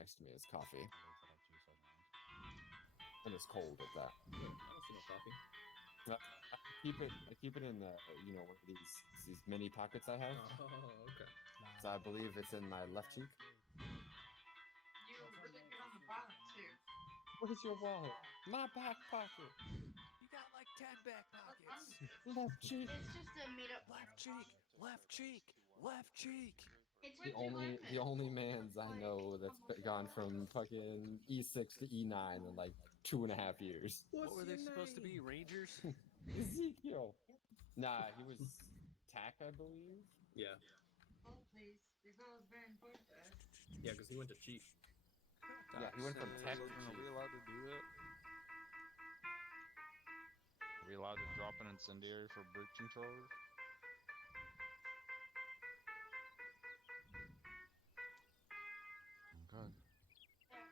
next to me is coffee. And it's cold at that. Yeah, I don't see no coffee. I keep it in the one of these mini pockets I have. Oh, okay. So I believe it's in my left cheek. You're really good on the bottom too. Where's your wallet? My back pocket. You got like 10 back pockets. Left cheek. It's just a made up Left cheek, left cheek, left cheek. It's The only mans I know that's gone from fucking E6 to E9 in like 2.5 years. What were they supposed to be, Rangers? Ezekiel. Nah, he was TAC, I believe. Yeah. Oh, please. These fellas very important to us. Yeah, because he went to Chief. Yeah, he went from tech to Are we allowed to do that? Are we allowed to drop an incendiary for breaching charge? Okay. Yeah.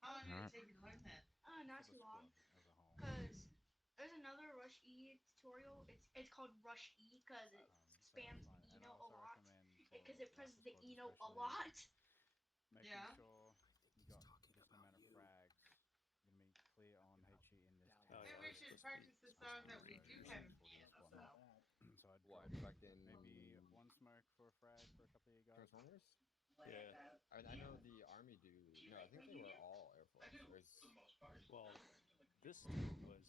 How long did Alright. it take you to learn that? not too long. Cause there's another Rush E tutorial. It's called Rush E because it spams the Eno a lot. Because it presses the Eno a lot. Making Yeah. sure you got this amount of frags. Gonna be clear on HE in this Maybe we should practice the song that we do have in hand. So I'd What, drop fucking maybe one smoke for a frag for a couple of you guys. Transformers? Yeah. I know the Army do. No, I think they were all Air Force. Or is- Well, this dude was,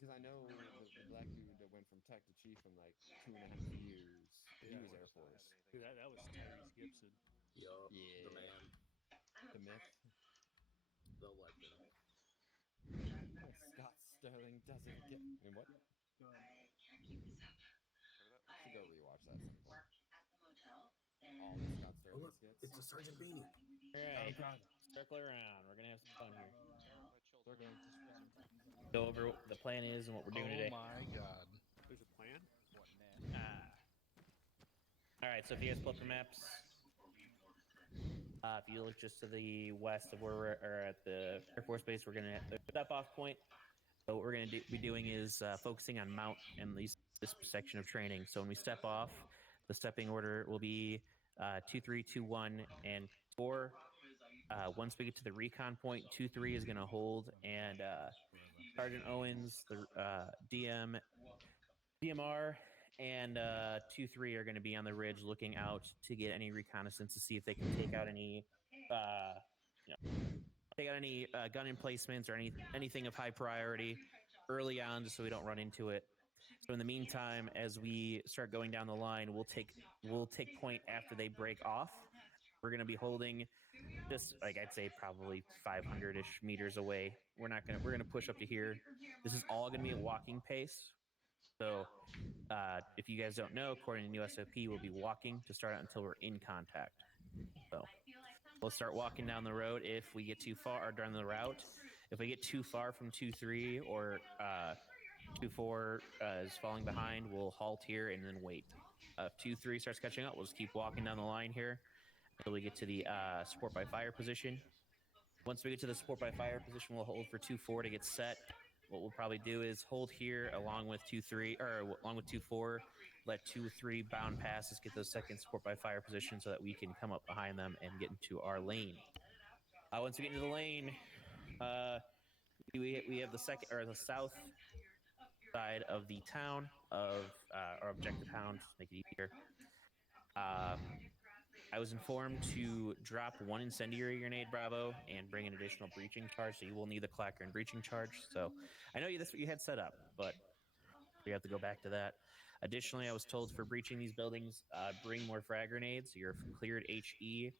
Because I know the black dude that went from tech to chief in like 2.5 years. He was Air Force. dude, that was Tyrese Gibson. Yup. Yeah. The man. The myth. The legend. Scott Sterling doesn't get. And what? I can't keep this up. I should go rewatch that sometime. Work at the motel. All the Scott Oh, Sterling look. skits. It's a Sergeant Beanie. Alright, circle around. We're gonna have some fun here. Circling. Go over what the plan is and what we're doing Oh today. my god. There's a plan? Alright, so if you guys pull up the maps, if you look just to the west of where we're at the Air Force Base, we're gonna the step off point. So what we're gonna be doing is focusing on mount and this section of training. So when we step off, the stepping order will be 2, 3, 2, 1, and 4. Once we get to the recon point, 2, 3 is going to hold, and Sergeant Owens, the DMR, and 2, 3 are going to be on the ridge looking out to get any reconnaissance to see if they can take out any, gun emplacements or anything of high priority early on, just so we don't run into it. So in the meantime, as we start going down the line, we'll take point after they break off. We're going to be holding just like I'd say probably 500-ish meters away. We're going to push up to here. This is all going to be at walking pace. So if you guys don't know, according to new SOP, we'll be walking to start out until we're in contact. So we'll start walking down the road. If we get too far or during the route, if we get too far from 2-3 or 2-4 is falling behind, we'll halt here and then wait. If 2-3 starts catching up, we'll just keep walking down the line here until we get to the support by fire position. Once we get to the support by fire position, we'll hold for 2-4 to get set. What we'll probably do is hold here along with 2-3 or along with 2-4, let 2-3 bound passes get those second support by fire position so that we can come up behind them and get into our lane. Once we get into the lane, we have the second or the south side of the town of our objective hound, just make it easier. I was informed to drop one incendiary grenade, Bravo, and bring an additional breaching charge, so you will need the clacker and breaching charge. So I know that's what you had set up, but we have to go back to that. Additionally, I was told for breaching these buildings, bring more frag grenades. You're cleared HE,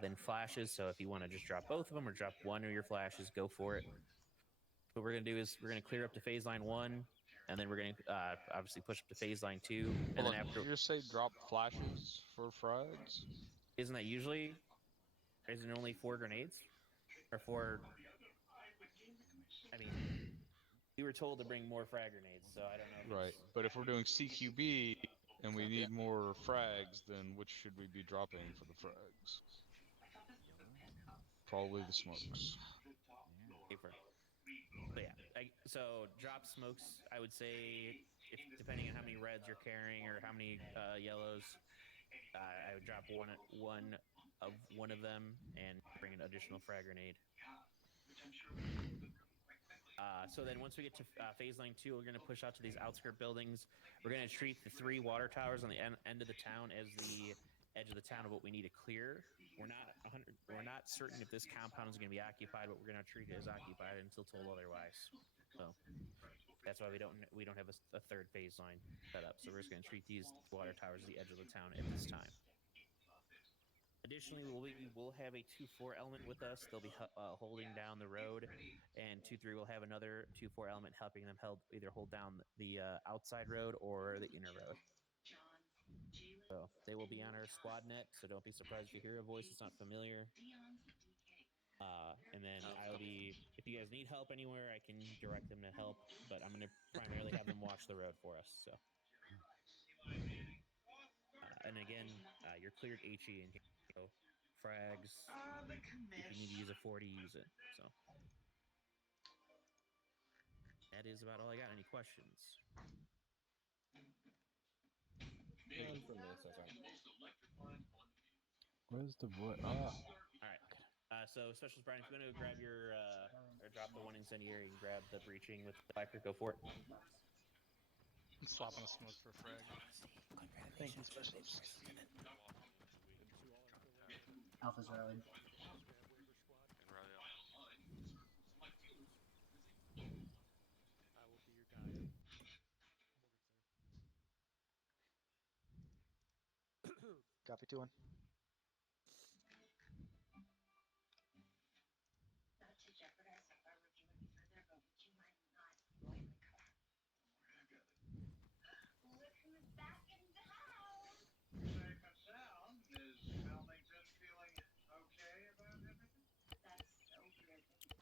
then flashes, so if you want to just drop both of them or drop one of your flashes, go for it. What we're going to do is we're going to clear up to phase line 1, and then we're going to obviously push up to phase line 2. And then after, Did you just say drop flashes for frags? isn't that usually? Isn't it only 4 grenades? Or 4? I mean, we were told to bring more frag grenades, so I don't know. Right, but if we're doing CQB and we need more frags, then which should we be dropping for the frags? Probably the smokes. Safer. But yeah, so drop smokes, I would say if depending on how many reds you're carrying or how many yellows, I would drop one of them and bring an additional frag grenade. So then once we get to phase line 2, we're going to push out to these outskirt buildings. We're going to treat the 3 water towers on the end of the town as the edge of the town of what we need to clear. We're not certain if this compound is going to be occupied, but we're going to treat it as occupied until told otherwise. So that's why we don't have a third phase line set up. So we're just going to treat these water towers as the edge of the town at this time. Additionally, we will have a 2-4 element with us. They'll be holding down the road, and 2-3 will have another 2-4 element helping them either hold down the outside road or the inner road. So they will be on our squad net, so don't be surprised if you hear a voice that's not familiar. And then I'll be, if you guys need help anywhere, I can direct them to help, but I'm going to primarily have them watch the road for us. So, and again, you're cleared HE in here. So frags, if you need to use a 40, use it. So that is about all I got. Any questions? None from me, so sorry. Where's the voice? All right. So Specialist Brian, if you want to grab your or drop the 1 incendiary and grab the breaching with the biker, go for it. I'm swapping a smoke for a frag. Thank you, Specialist. Alpha's rallied. Copy 2-1.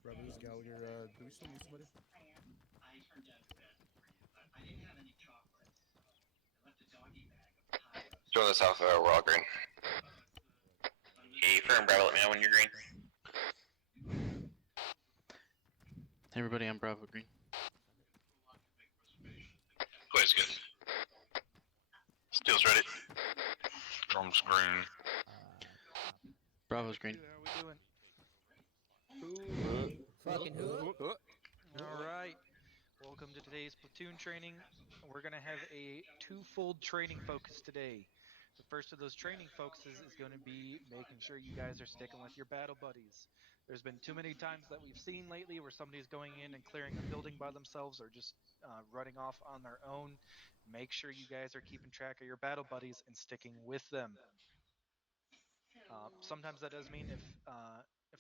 Brothers, Gallagher, do we still need somebody? Join us Alpha, we're all green. Hey, firm Bravo, let me know when you're green. Hey everybody, I'm Bravo Green. Clay's good. Steel's ready. Drum's green. Bravo's green. How we doing? Fucking who? Alright. Welcome to today's platoon training. We're going to have a 2-fold training focus today. The first of those training focuses is going to be making sure you guys are sticking with your battle buddies. There's been too many times that we've seen lately where somebody's going in and clearing a building by themselves or just running off on their own. Make sure you guys are keeping track of your battle buddies and sticking with them. Sometimes that does mean if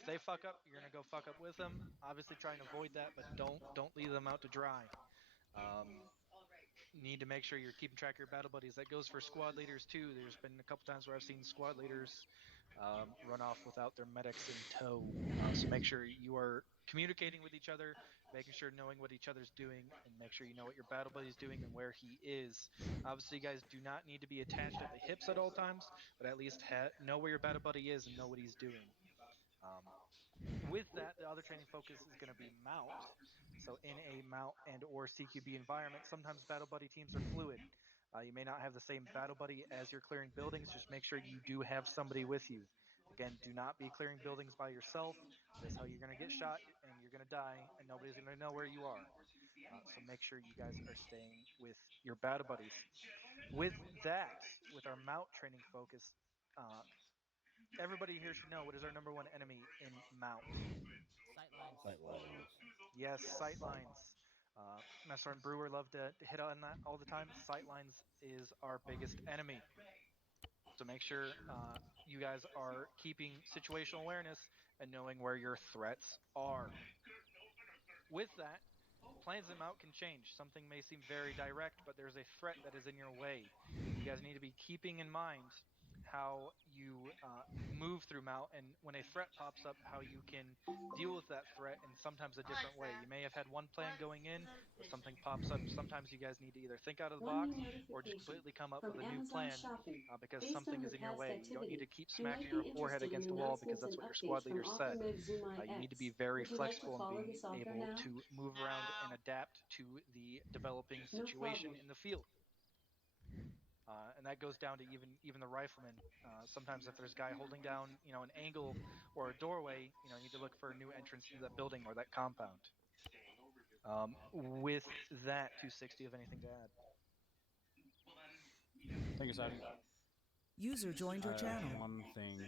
they fuck up, you're gonna go fuck up with them. Obviously, try and avoid that, but don't leave them out to dry. Need to make sure you're keeping track of your battle buddies. That goes for squad leaders too. There's been a couple times where I've seen squad leaders run off without their medics in tow. So make sure you are communicating with each other, making sure knowing what each other's doing, and make sure you know what your battle buddy's doing and where he is. Obviously, you guys do not need to be attached at the hips at all times, but at least know where your battle buddy is and know what he's doing. With that, the other training focus is going to be mount. So in a mount and or CQB environment, sometimes battle buddy teams are fluid. You may not have the same battle buddy as you're clearing buildings. Just make sure you do have somebody with you. Again, do not be clearing buildings by yourself. That's how you're going to get shot and you're going to die and nobody's going to know where you are. So make sure you guys are staying with your battle buddies. With that, with our mount training focus, everybody here should know what is our #1 enemy in mount. Sightlines. Yes, sightlines. Master and Brewer love to hit on that all the time. Sightlines is our biggest enemy. So make sure you guys are keeping situational awareness and knowing where your threats are. With that, plans in mount can change. Something may seem very direct, but there's a threat that is in your way. You guys need to be keeping in mind how you move through Mount, and when a threat pops up, how you can deal with that threat in sometimes a different way. You may have had one plan going in, but something pops up. Sometimes you guys need to either think out of the box or just completely come up with a new plan because something is in your way. You don't need to keep smacking your forehead against the wall because that's what your squad leader said. You need to be very flexible and being able to move around and adapt to the developing situation in the field. And that goes down to even the riflemen. Sometimes if there's a guy holding down, an angle or a doorway, you need to look for a new entrance to that building or that compound. With that, 260, have anything to add? Thank you, Sergeant. User joined your channel. One thing.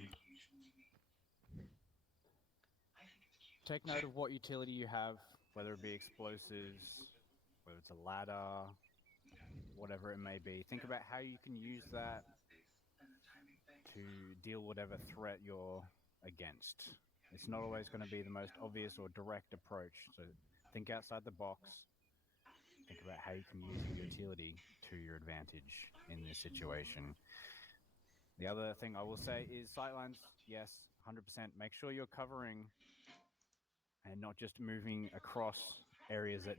Take note of what utility you have, whether it be explosives, whether it's a ladder, whatever it may be. Think about how you can use that to deal whatever threat you're against. It's not always going to be the most obvious or direct approach, so think outside the box. Think about how you can use the utility to your advantage in this situation. The other thing I will say is sightlines, yes, 100%. Make sure you're covering and not just moving across areas that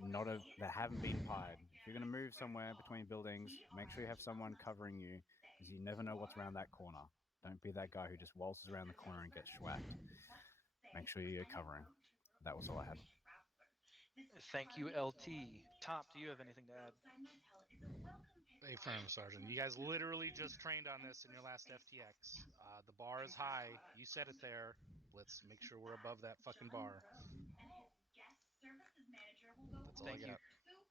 haven't been pied. If you're going to move somewhere between buildings, make sure you have someone covering you, because you never know what's around that corner. Don't be that guy who just waltzes around the corner and gets schwacked. Make sure you're covering. That was all I had. Thank you, LT. Top, do you have anything to add? Affirm, Sergeant. You guys literally just trained on this in your last FTX. The bar is high. You said it there. Let's make sure we're above that fucking bar. That's all I got.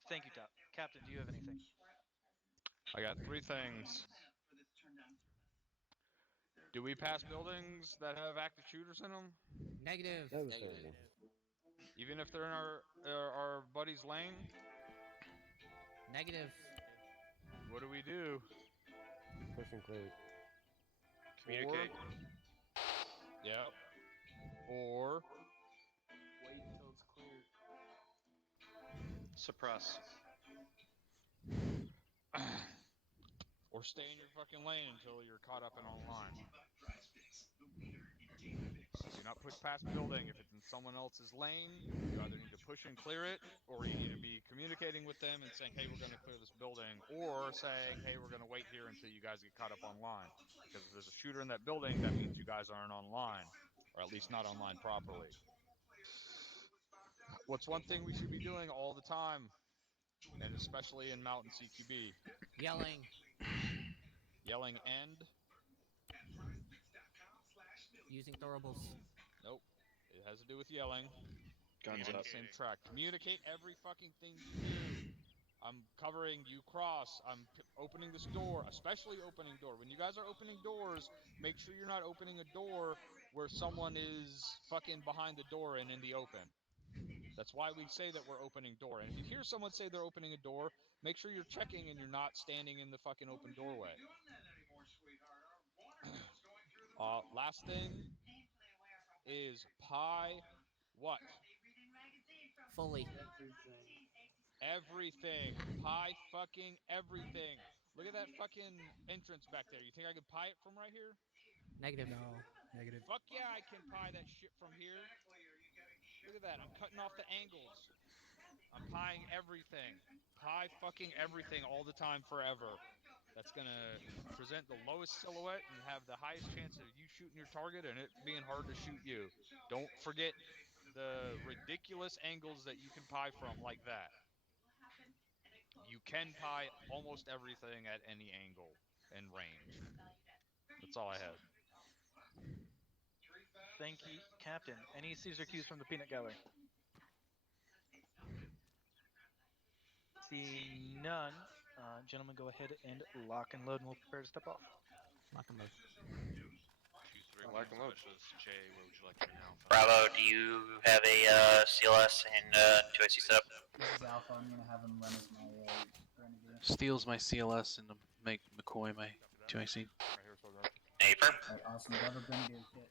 Thank you, Top. Captain, do you have anything? I got 3 things. Do we pass buildings that have active shooters in them? Negative. Even if they're in our buddy's lane? Negative. What do we do? Push and clear. Communicate. Yep. Or Wait till it's cleared. Suppress. or stay in your fucking lane until you're caught up and online. Do not push past building if it's in someone else's lane. You either need to push and clear it, or you need to be communicating with them and saying, hey, we're going to clear this building, or saying, hey, we're going to wait here until you guys get caught up online. Because if there's a shooter in that building, that means you guys aren't online, or at least not online properly. What's one thing we should be doing all the time, and especially in Mountain CQB? Yelling. Yelling and? Using throwables. Nope. It has to do with yelling. Guns on up. the same track. Communicate every fucking thing you do. I'm covering, you cross, I'm opening this door, especially opening door. When you guys are opening doors, make sure you're not opening a door where someone is fucking behind the door and in the open. That's why we say that we're opening door. And if you hear someone say they're opening a door, make sure you're checking and you're not standing in the fucking open doorway. Last thing is pie what? Fully. Everything. Pie fucking everything. Look at that fucking entrance back there. You think I could pie it from right here? Negative. No, negative. Fuck yeah, I can pie that shit from here. Look at that. I'm cutting off the angles. I'm pieing everything. Pie fucking everything all the time forever. That's going to present the lowest silhouette and have the highest chance of you shooting your target and it being hard to shoot you. Don't forget the ridiculous angles that you can pie from like that. You can pie almost everything at any angle and range. That's all I had. Thank you, Captain. Any Caesar cues from the peanut gallery? Seeing none, gentlemen, go ahead and lock and load, and we'll prepare to step off. Lock and load. 2-3. Lock and load. Jay, where would you like to be now? Bravo, do you have a CLS and 2IC setup? This is Alpha. I'm gonna have him run as my grenadier. Steals my CLS and make McCoy my 2IC. Affirm. Alright, awesome. Grab a grenadier kit.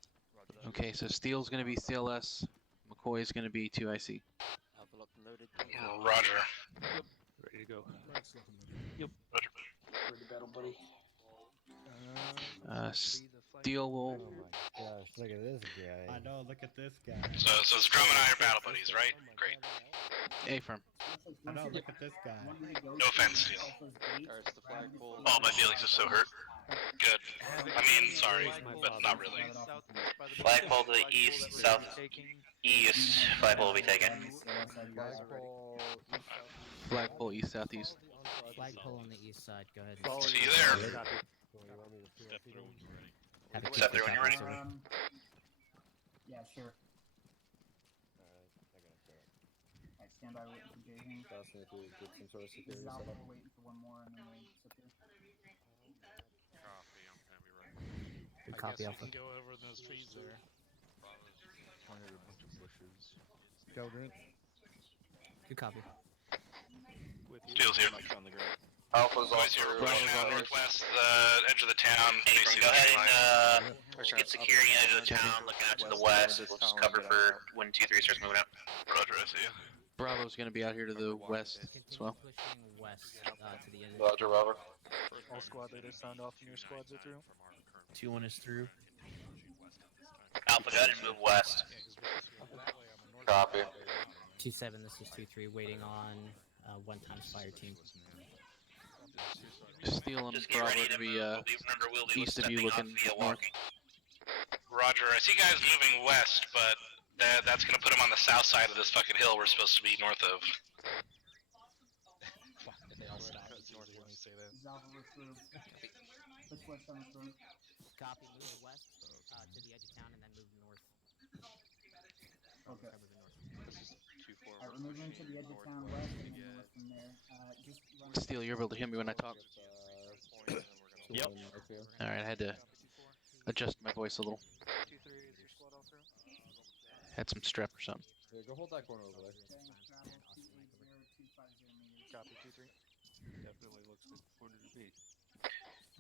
Okay, so Steel's gonna be CLS, McCoy is gonna be 2IC. Alpha locked and loaded. Roger. Ready to go. Let's look and look. Yep. Roger. Ready to battle, buddy. Steel will. Oh my gosh, look at this guy. I know, look at this guy. So it's Drum and I are battle buddies, right? Great. A-firm. I know, look at this guy. No offense, Steel. Oh, my feelings are so hurt. Good. I mean, sorry, but not really. Flagpole to the east, southeast. Flagpole will be taken. Flagpole east, southeast. Flagpole on the east side. Go ahead. See you there. Step through when you're ready. Yeah, sure. Alright, stand by waiting for Jay. Just need to get some sort of This security is set Alpha, up. we're waiting for one more and then we'll sit there. Good I copy, guess we Alpha. can go over those trees there. Pointed a bunch of bushes. Go, Green. Good copy. Steel's here. Alpha's Boys here, we're pushing out northwest, the edge of the town. Abram, go ahead and get security edge of the town, looking out to the west. We'll just cover for when 2-3 starts moving out. Roger, I see you. Bravo's going to be out here to the west as well. Pushing west to the end. Roger, Robert. All squad leaders sound off and your squads are through. 2-1 is through. Alpha, go ahead and move west. Copy. 2-7. This is 2-3. Waiting on 1x fire team. Steel and Just get Bravo ready are to going to move. be Remember, we'll be east of you, stepping off looking via north. walking. Roger, I see guys moving west, but that's gonna put them on the south side of this fucking hill we're supposed to be north of. Fuck, did they all stop? North when you say that. This is Alpha, we're through. Let's west on the road. Copy. Move west to the edge of town and then move north. Okay. Cover the north. Alright, we're moving to the edge of town west and then north from there. Just run. Steel, you're able to hear me when I talk? Yep. Alright, I had to adjust my voice a little. 2-3 is your squad all through? Had some strep or something. Yeah, go hold that corner over there. Travel 280-250 meters. Copy 2-3. Definitely looks like corner to be.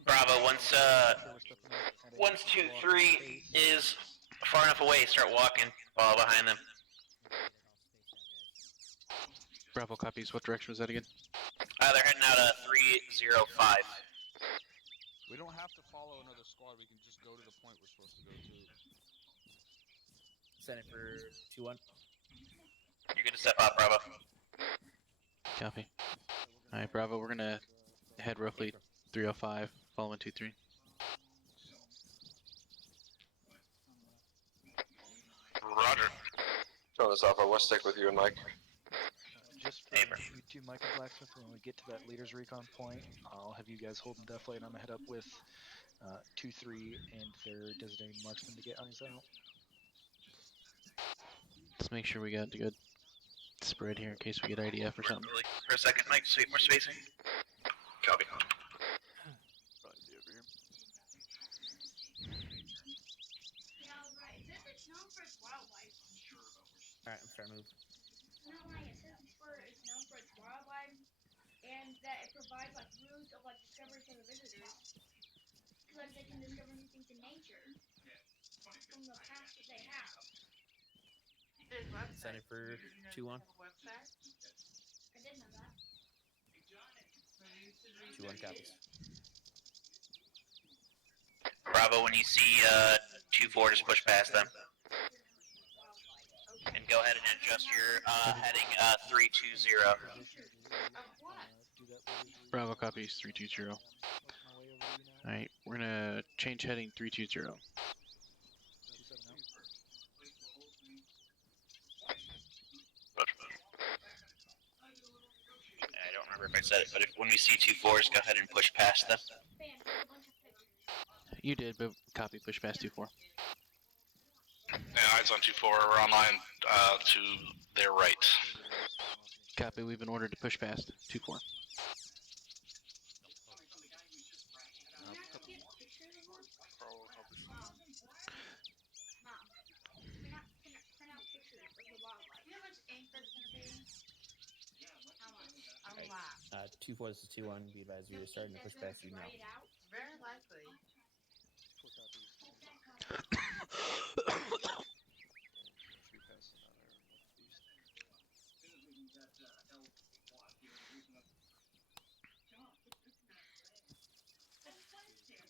Bravo, once 2-3 is far enough away, start walking. Follow behind them. Bravo copies. What direction was that again? They're heading out 305. We don't have to follow another squad. We can just go to the point we're supposed to go to. Send it for 2-1. You're good to step out, Bravo. Copy. Alright, Bravo, we're going to head roughly 305, following 2-3. Roger. Throw this off. We'll stick with you and Mike. Just for Neighbor. you two, Mike and Blacksmith, when we get to that leader's recon point, I'll have you guys hold the death light. I'm gonna head up with 2-3 and their designated marksman to get eyes out. Let's make sure we got a good spread here in case we get IDF or something. Really, for a second, Mike, sweet, more spacing. Copy. Alright, I'm starting to move. Not lying, it says it's known for its wildlife and that it provides like routes of like discovery for the visitors. Cause like they can discover new things in nature from the past that they have. Send it for 2-1. I did know that. 2-1 copies. Bravo, when you see 2-4, just push past them. And go ahead and adjust your heading 320. Bravo copies 320. Alright, we're gonna change heading 320. I don't remember if I said it, but when we see 2-4s, go ahead and push past them. You did, but copy push past 2-4. Yeah, eyes on 2-4. We're online to their right. Copy, we've been ordered to push past 2-4. Alright, 2-4 is 2-1. Be advised, we are starting to push past you now. Very likely.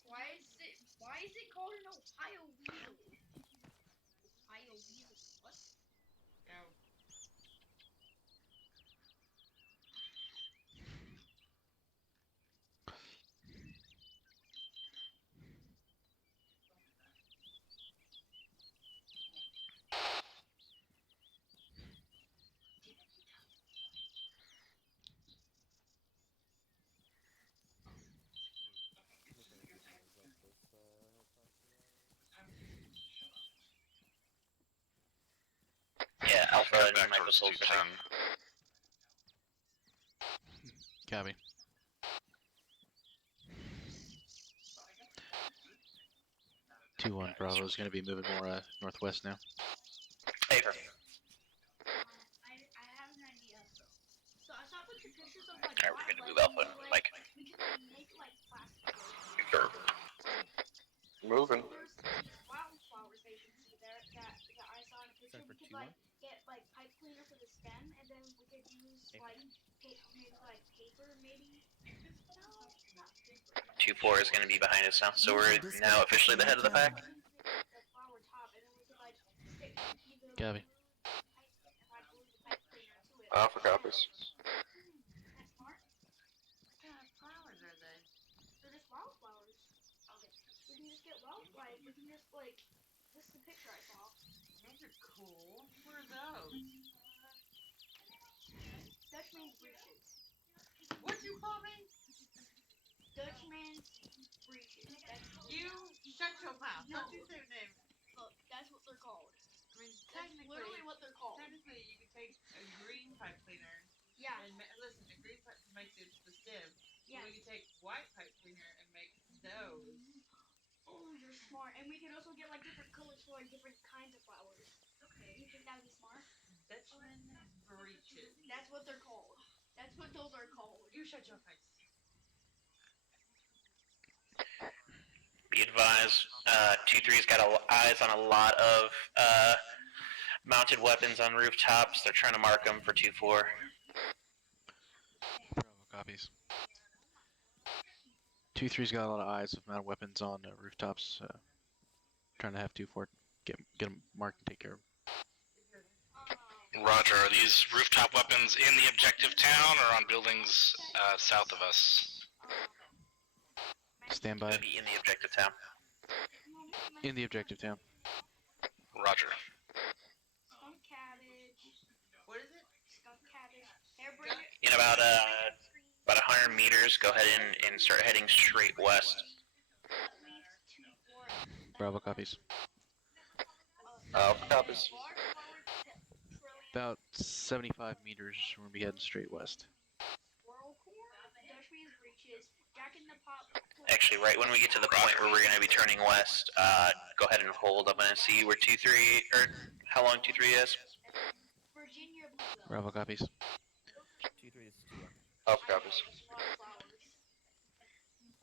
Why is Go ahead and my missiles for a second. Copy. 2-1 Bravo is going to be moving more northwest now. Paper. I have an idea. So I saw a bunch of pictures of like Alright, we're gonna move wildlife, Alpha, and, Mike. we can like make like plastic boats. Sure. Moving. There's these wildflowers that you can see there that I saw in a picture. Sorry, We for could like 2-1? get like pipe cleaner for the stem, and then we could use like maybe like paper, maybe. No, not paper. 2-4 is going to be behind us now, so we're now officially the head of the pack. The flower top, and then we could like stick either Copy. glue the pipe cleaner to it. Alpha copies. That's smart. What kind of flowers are they? They're just wildflowers. Okay. We can just get we can just like, this is the picture I saw. Those are cool. What are those? Dutchman's breeches. What'd you call me? Dutchman's breeches. You shut your mouth. No. Don't you say their name. Look, that's what they're called. I mean, That's technically, literally what they're called. technically, you could take a green pipe cleaner. Yeah. And listen, a green pipe to make the stem. Yeah. We could take white pipe cleaner and make those. Oh, you're smart. And we could also get like different colors for like different kinds of flowers. Okay. You think that would be smart? Dutchman breeches. That's what they're called. That's what those are called. You shut your face. Be advised, 2-3's got eyes on a lot of mounted weapons on rooftops. They're trying to mark them for 2-4. Bravo copies. 2-3's got a lot of eyes of mounted weapons on rooftops. Trying to have 2-4 get them marked and take care of them. Roger. Are these rooftop weapons in the objective town or on buildings south of us? Stand by. Be in the objective town. In the objective town. Roger. Skunk cabbage. What is it? Skunk cabbage. Here, bring it. In about 100 meters, go ahead and start heading straight west. Bravo copies. Alpha copies. About 75 meters, we're going to be heading straight west. Dutchman's breeches. Jack in the Pop. Actually, right when we get to the point where we're going to be turning west, go ahead and hold. I'm going to see where 2-3, or how long 2-3 is. Virginia blue. Bravo copies. 2-3 is 2-1. Alpha copies.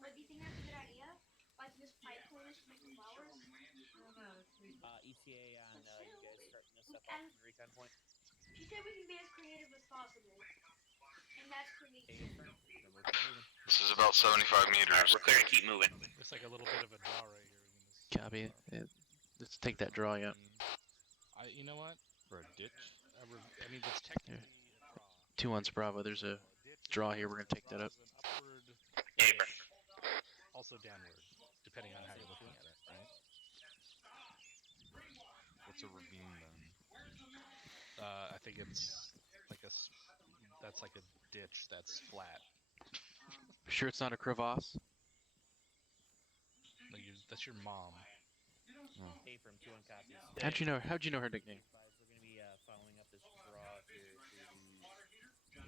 But do you think that's a good idea? Like this pipe cleaners to make the flowers? ETA on you guys starting this up on the recon point? She said we can be as creative as possible. And that's creative. This is about 75 meters. We're clear to keep moving. It's like a little bit of a draw right here. Copy. Let's take that draw, yeah. You know what? For a ditch, I mean, that's technically a draw. 2-1's Bravo. There's a draw here. We're going to take that up. Paper. Also downward, depending on how you're looking at it, right? What's a ravine then? I think it's like that's like a ditch that's flat. Sure it's not a crevasse? No, that's your mom. Oh. Hey, from 2-1 copies. How'd you know her nickname? We're going to be following up this draw here to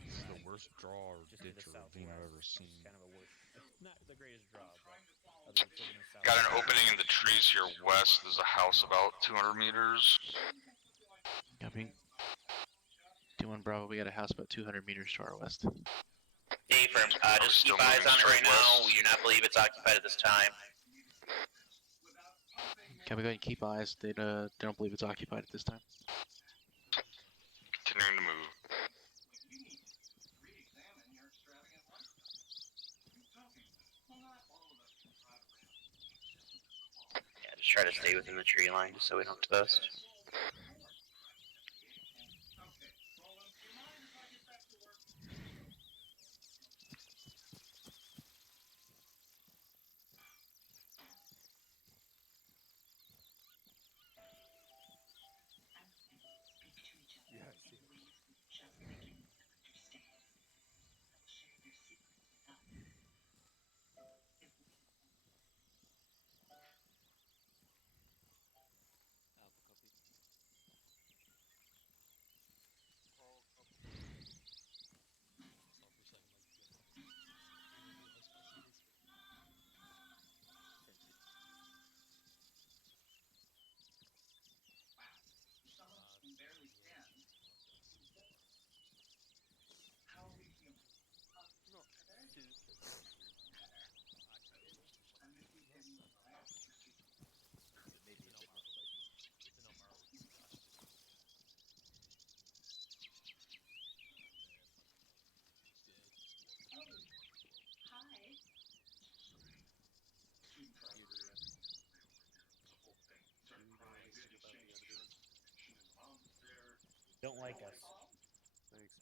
This is the worst draw or just to ditch the or ravine I've ever southwest. seen. It's kind of a worst. It's not the greatest draw, but other than the south. Got an opening in the trees here west. There's a house about 200 meters. Copy. 2-1 Bravo. We got a house about 200 meters to our west. Hey, firm. Just keep eyes on it right now. We do not believe it's occupied at this time. Can we go ahead and keep eyes? They don't believe it's occupied at this time. Continuing to move. Yeah, just try to stay within the tree line just so we don't dust. Yeah, I see it. like us. Thanks.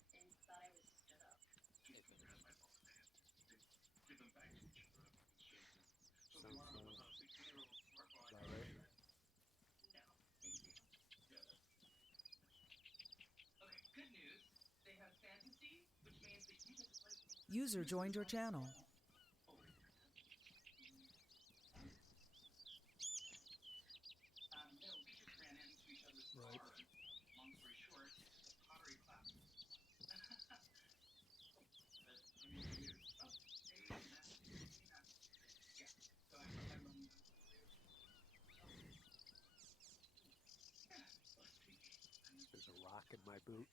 Sounds about right. User joined your channel. Right. There's a rock in my boot.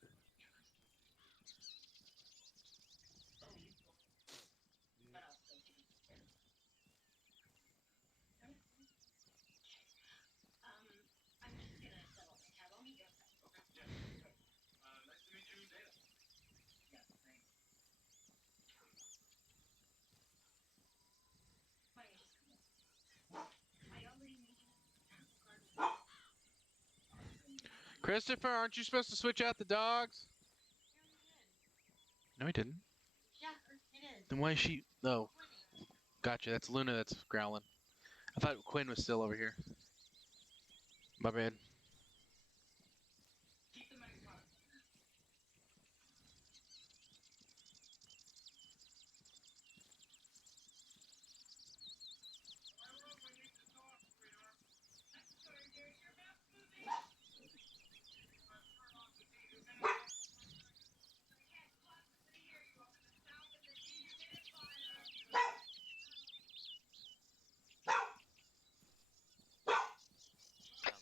Christopher, aren't you supposed to switch out the dogs? No, he didn't. Yeah, it is. Then why is she? No. Gotcha. That's Luna that's growling. I thought Quinn was still over here. My bad.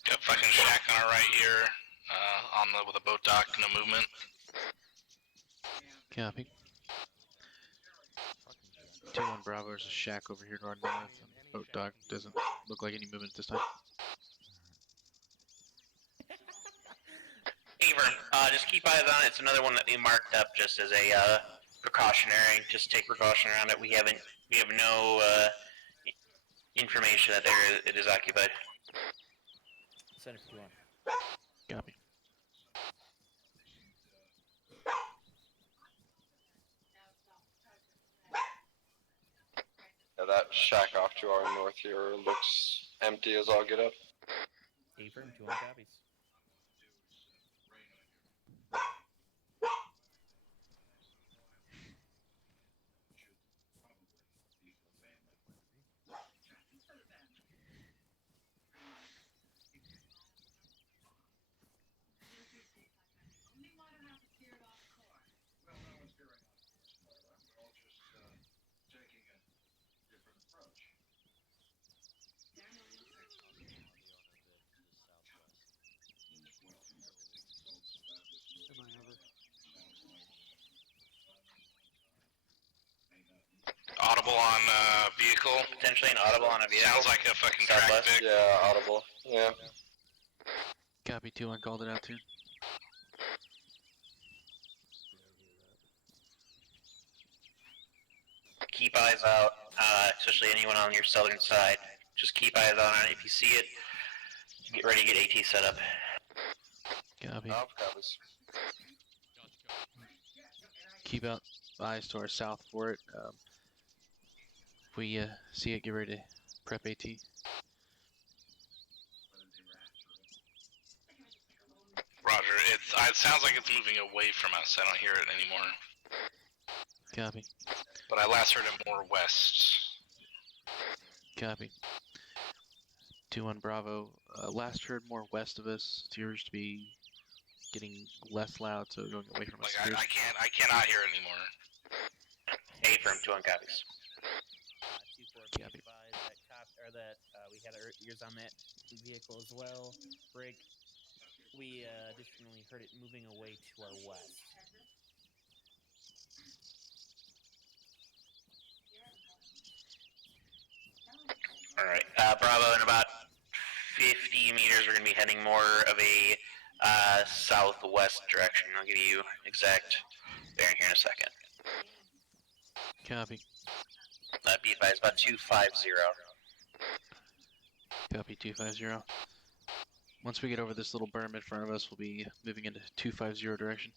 Got fucking shack on our right here, with a boat dock, no movement. Copy. 2-1 Bravo, there's a shack over here to our north. And boat dock doesn't look like any movement this time. Beaver, just keep eyes on it. It's another one that we marked up just as a precautionary. Just take precaution around it. We have no information that it is occupied. Center 51. Copy. Yeah, that shack off to our north here looks empty as all get up. Affirm, 2 on copies. Audible on vehicle. Potentially an audible on a vehicle. Sounds like a fucking track Southwest. pick. Yeah, audible. Yeah. Copy. 2-1 called it out too. Keep eyes out, especially anyone on your southern side. Just keep eyes on it. If you see it, get ready to get AT set up. Copy. Copies. Keep out eyes to our south for it. If we see it, get ready to prep AT. Roger. It sounds like it's moving away from us. I don't hear it anymore. Copy. But I last heard it more west. Copy. 2-1 Bravo. Last heard more west of us. It appears to be getting less loud, so going away from us. Like I cannot hear it anymore. Affirm, 2 on copies. 2-4, be advised that we had our ears on that vehicle as well. Break. We additionally heard it moving away to our west. Alright, Bravo, in about 50 meters, we're going to be heading more of a southwest direction. I'll give you exact bearing here in a second. Copy. Be advised, about 250. Copy. 250. Once we get over this little berm in front of us, we'll be moving into 250 direction.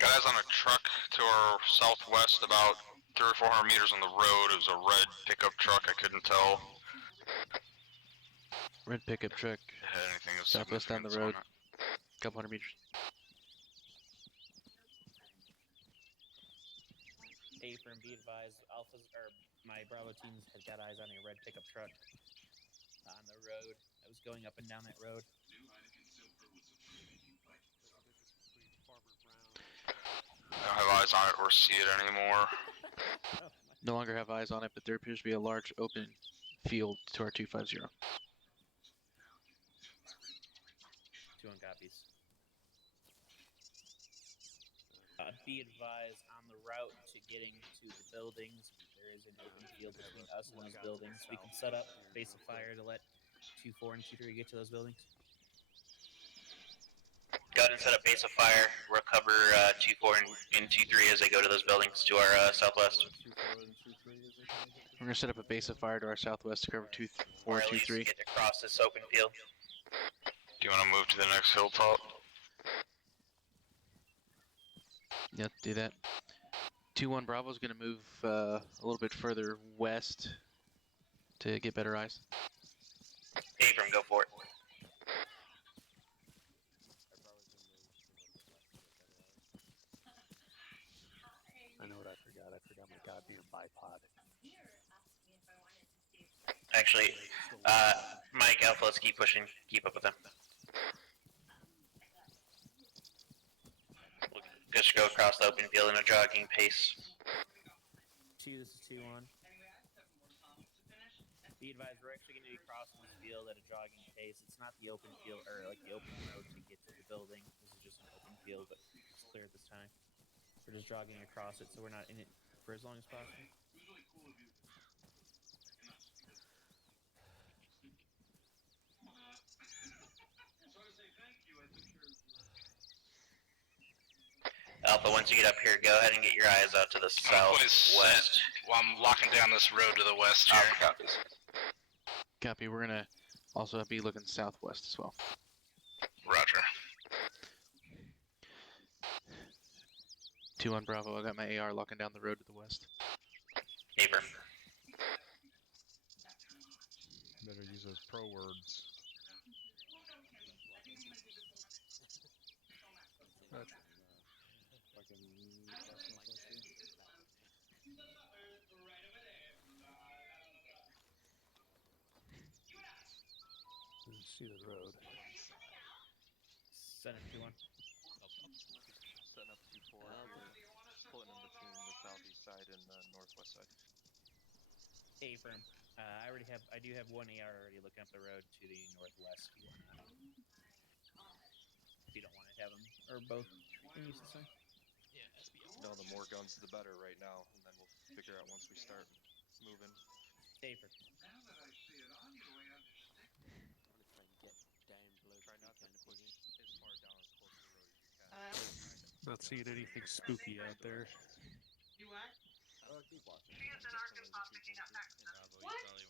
Got eyes on a truck to our southwest, about 300 or 400 meters on the road. It was a red pickup truck. I couldn't tell. Red pickup truck. Had anything of Southwest down the significance road. on it. Couple hundred meters. A firm, be advised, Alphas or my Bravo teams have got eyes on a red pickup truck on the road. I was going up and down that road. I don't have eyes on it or see it anymore. No longer have eyes on it, but there appears to be a large open field to our 250. 2-1 copies. Be advised, on the route to getting to the buildings, there is an open field between us and those buildings. We can set up base of fire to let 2-4 and 2-3 get to those buildings. Go ahead and set up base of fire. We'll cover 2-4 and 2-3 as they go to those buildings to our southwest. We're gonna set up a base of fire to our southwest to cover 2-4, Or at least 2-3. get across this open field. Do you want to move to the next hilltop? Yep, do that. 2-1 Bravo is gonna move a little bit further west to get better eyes. Abram, go for it. I know what I forgot. I forgot my goddamn bipod. Actually, Mike, Alpha, let's keep pushing. Keep up with them. We'll just go across the open field in a jogging pace. 2, this is 2-1. Be advised, we're actually going to be crossing this field at a jogging pace. It's not the open field, or like the open road to get to the building. This is just an open field, but it's clear at this time. We're just jogging across it, so we're not in it for as long as possible. Alpha, once you get up here, go ahead and get your eyes out to the southwest. Well, I'm locking down this road to the west here. Copies. Copy. We're gonna also be looking southwest as well. Roger. 2-1 Bravo. I got my AR locking down the road to the west. Abram. Better use those pro words. See the road. Send it 2-1. Setting up 2-4 here, pulling in between the southeast side and the northwest side. A firm. I do have one AR already looking up the road to the northwest. If you don't want to have them, or both in use the same. Yeah, SBF. No, the more guns, the better right now, and then we'll figure out once we start moving. A firm. Try not to push as far down as close to the road as you can. Not seeing anything spooky out there. You what? Bravo, you probably want to go right here.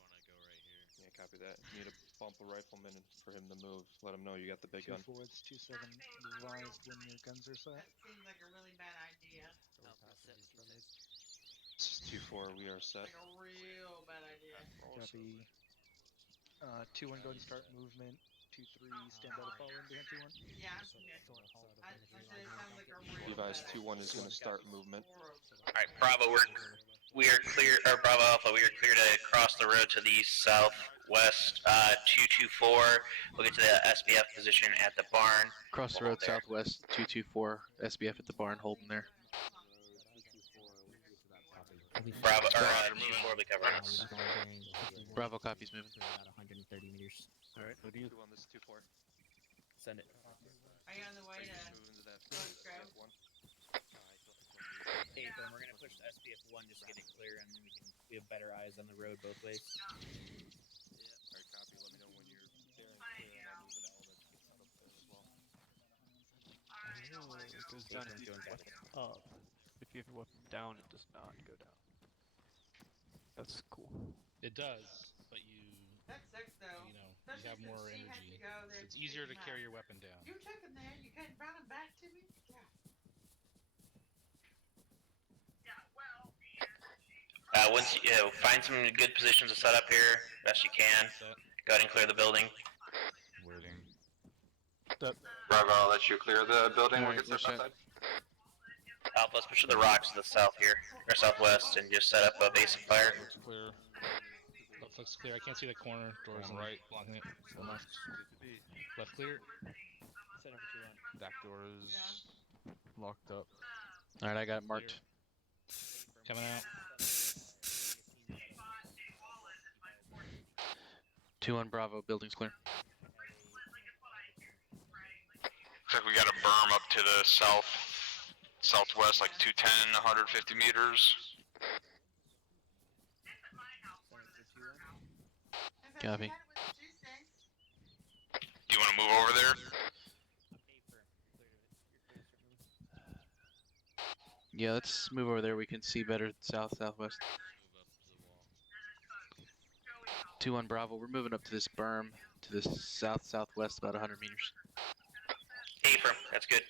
Yeah, copy that. You need to bump a rifleman for him to move. Let him know you got the big gun. 2-4, it's 2-7. Advised when your guns are set. That seems like a really bad idea. It's 2-4, we are set. Like a real bad idea. Copy. 2-1, go ahead and start movement. 2-3, stand by to follow in behind 2-1. Yeah, I said it sounds like a real Levi's bad 2-1 is going to start movement. Alright, Bravo, we are clear, or Bravo Alpha, we are clear to cross the road to the southwest. 224, we'll get to the SBF position at the barn. Cross the road southwest, 224 SBF at the barn, holding there. Bravo, or 2-4 will be covering us. Bravo copies moving. About 130 meters. Alright, what do you? 2-1, this is 2-4. Send it. Are you on the way to Moving to that Ghost Grove? SBF 1. Hey, firm, we're gonna push the SPF 1 just to get it clear, and then we have better eyes on the road both ways. Yeah, alright, copy. Let me know when you're there and clear, and I'll move an element to get set up there as well. It goes down if you have a weapon up. If you have a weapon down, it does not go down. That's cool. It does, but you That sucks though. You know, you Especially have more since she has energy. to go there It's to easier pick to him carry up. your weapon down. You took him there. You couldn't brought him back to me. Yeah. Once you find some good positions to set up here, best you can. Go ahead and clear the building. Waiting. Bravo, I'll let you clear the building. We'll get set outside. Alpha, let's push to the rocks to the south here, or southwest, and just set up a base of fire. Looks clear. Looks clear. I can't see the corner. Doors on the right, blocking it. To the left. Left clear. Back door is locked up. Alright, I got it marked. Coming out. 2-1 Bravo, building's clear. Looks like we got a berm up to the southwest, like 210, 150 meters. Copy. Do you want to move over there? Yeah, let's move over there. We can see better southwest. 2-1 Bravo, we're moving up to this berm to the southwest about 100 meters. Affirm, that's good.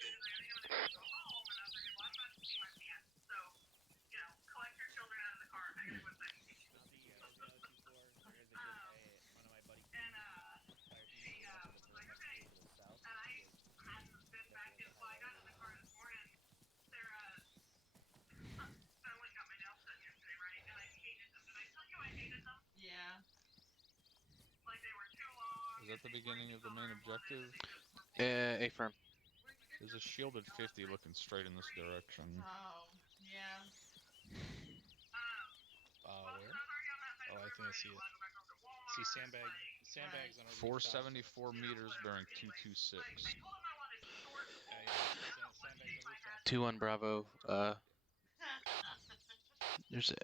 Yeah. Is that the beginning of the main objective? Affirm. There's a shielded 50 looking straight in this direction. Oh, yeah. Where? Oh, I think I see it. See sandbags on a 474 meters bearing 226. 2-1 Bravo. There's a,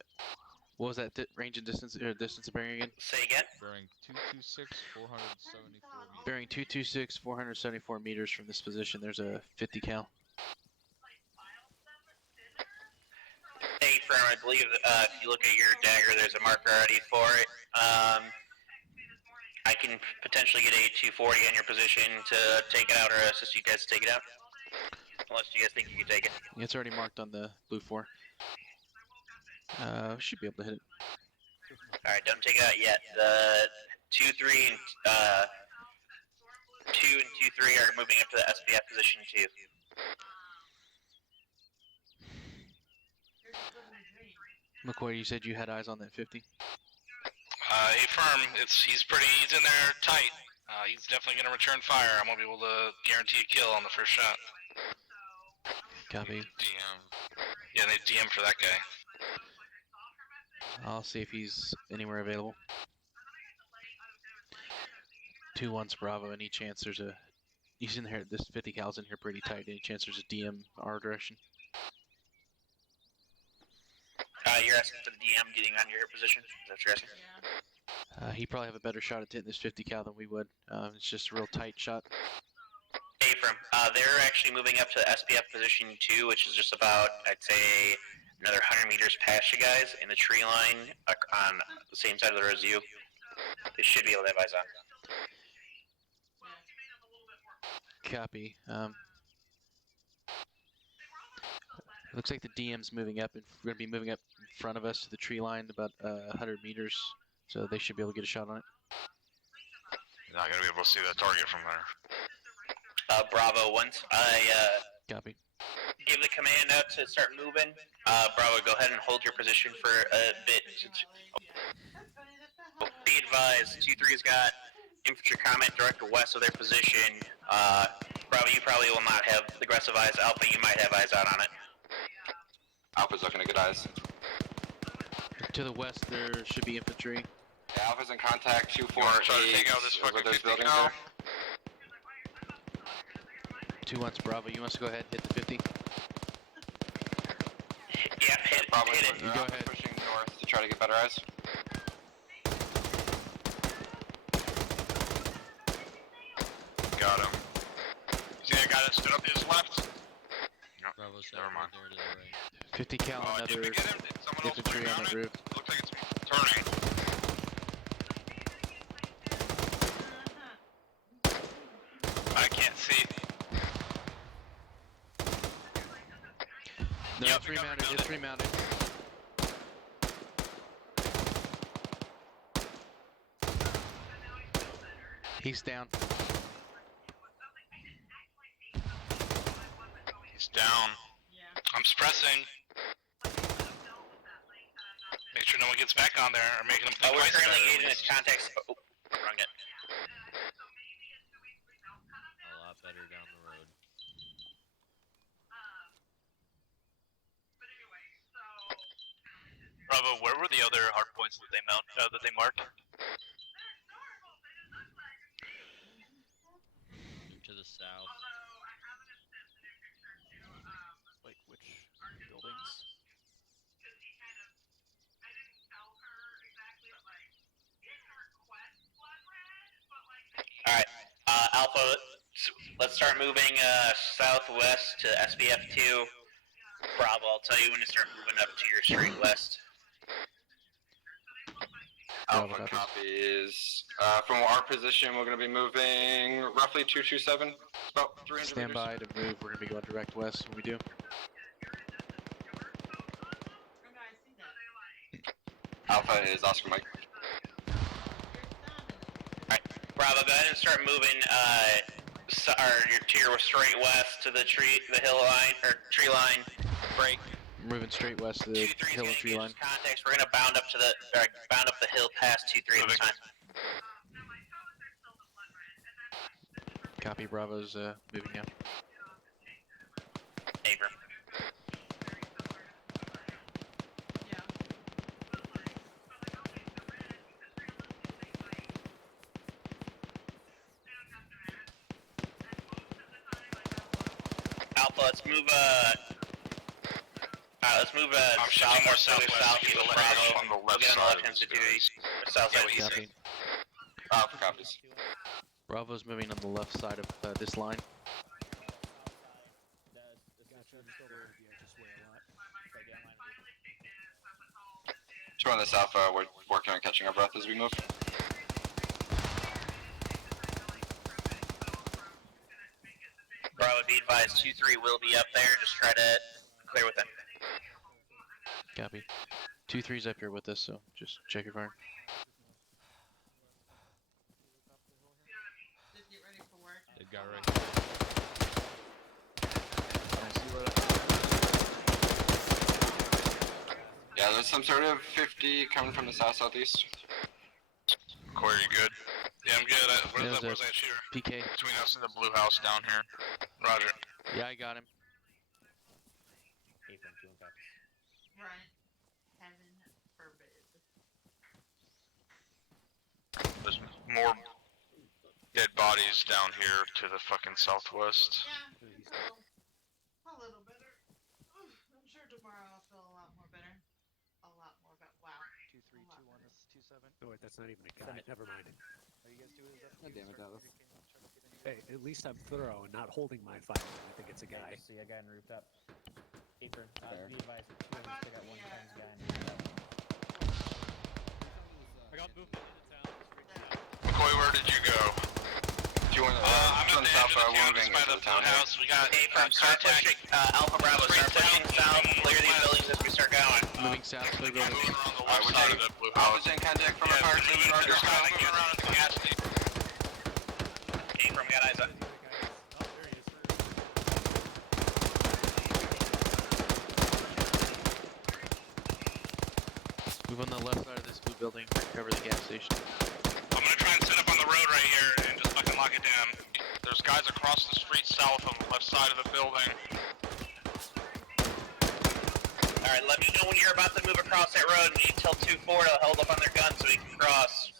what was that range and distance or distance of bearing again? Say again. Bearing 226, 474 meters. Bearing 226, 474 meters from this position. There's a 50 cal. Affirm, I believe if you look at your dagger, there's a marker already for it. I can potentially get a 240 in your position to take it out or assist you guys to take it out. Unless you guys think you can take it. Yeah, it's already marked on the blue 4. Should be able to hit it. Alright, don't take it out yet. The 2, 3, and 2 and 2, 3 are moving up to the SPF position too. McCoy, you said you had eyes on that 50? Affirm, he's in there tight. He's definitely gonna return fire. I'm gonna be able to guarantee a kill on the first shot. Copy. DM. Yeah, they DM for that guy. I'll see if he's anywhere available. 2-1's Bravo. Any chance there's a... He's in here. This 50 cal's in here pretty tight. Any chance there's a DM our direction? You're asking for the DM getting on your position? Is that what you're asking? He'd probably have a better shot at hitting this 50 cal than we would. It's just a real tight shot. Affirm. They're actually moving up to SPF position 2, which is just about, I'd say, another 100 meters past you guys in the tree line on the same side of the road as you. They should be able to have eyes on. Copy. Looks like the DM's moving up, and we're going to be moving up in front of us to the tree line about 100 meters, so they should be able to get a shot on it. You're not gonna be able to see that target from there. Bravo, once I Copy. give the command out to start moving, Bravo, go ahead and hold your position for a bit. Be advised, 2-3's got infantry combat director west of their position. Bravo, you probably will not have aggressive eyes. Alpha, you might have eyes out on it. Alpha's looking to get eyes. To the west, there should be infantry. Yeah, Alpha's in contact. 2-4. You wanna try to take out this fucking 50 cal? 2-1's Bravo. You want us to go ahead and hit the 50? Yeah, hit it. You go ahead. Pushing north to try to get better eyes. Got him. See that guy that stood up to his left? Bravo, never mind. 50 cal, Did another you get him? Did someone else infantry put on him that down? roof. Looks like it's turning. No, it's remounted. It's remounted. He's down. He's down. I'm suppressing. Make sure no one gets back on there or making them think We're twice currently about it. engaging its context. Oh, wrong it. A lot better down the road. Bravo, where were the other hard points that they marked? To the south. Like which buildings? Alright, Alpha, let's start moving southwest to SBF 2. Bravo, I'll tell you when to start moving up to your straight west. Alpha copies. From our position, we're going to be moving roughly 227. It's about 300 Stand meters. by to move. We're gonna be going direct west when we do. Alpha is Oscar Mike. Alright, Bravo, go ahead and start moving to your straight west to the hill line, or tree line. Break. We're moving straight west to the hill and tree line. Context, we're gonna bound up the hill past 2-3 this time. Copy. Bravo's moving now. Abram. Alpha, let's move I'm shifting more southwest to get the Bravo. on the left Get on the side. left-hand side to the east. South side east. Copy. Alpha copies. Bravo's moving on the left side of this line. Two on this Alpha, we're working on catching our breath as we move. Bravo, be advised, 2-3 will be up there. Just try to clear with them. Copy. 2-3's up here with us, so just check your fire. They've got it right. Yeah, there's some sort of 50 coming from the south-southeast. Corey, you good? Yeah, I'm good. Where's that shooter? PK. Between us and the blue house down here. Roger. Yeah, I got him. Right. Heaven forbid. There's more dead bodies down here to the fucking southwest. A little better. I'm sure tomorrow I'll feel a lot more better. A lot more better. Wow. 2-3-2 on this 2-7. Oh wait, that's not even a guy. Never mind. Are you guys doing that? God damn it, Dallas. Hey, at least I'm thorough and not holding my fire. I think it's a guy. See a guy in rooftop. Apron. Fair. Be advised, 2 of us pick out 1 times guy in rooftop. I got movement into town. McCoy, where did you go? Do you want to I'm at the edge of the town, just by the blue house. We got contact. Alpha Bravo, start pushing south. Clear these buildings as we start going. Moving south to the building. Moving around the left side of the blue house. Alpha's in contact from our fire team. There's guys moving around at the gas station. Came from, got eyes up. Move on the left side of this blue building. Cover the gas station. I'm gonna try and set up on the road right here and just fucking lock it down. There's guys across the street south on the left side of the building. Alright, let me know when you're about to move across that road. We need till 2-4 to hold up on their guns so we can cross.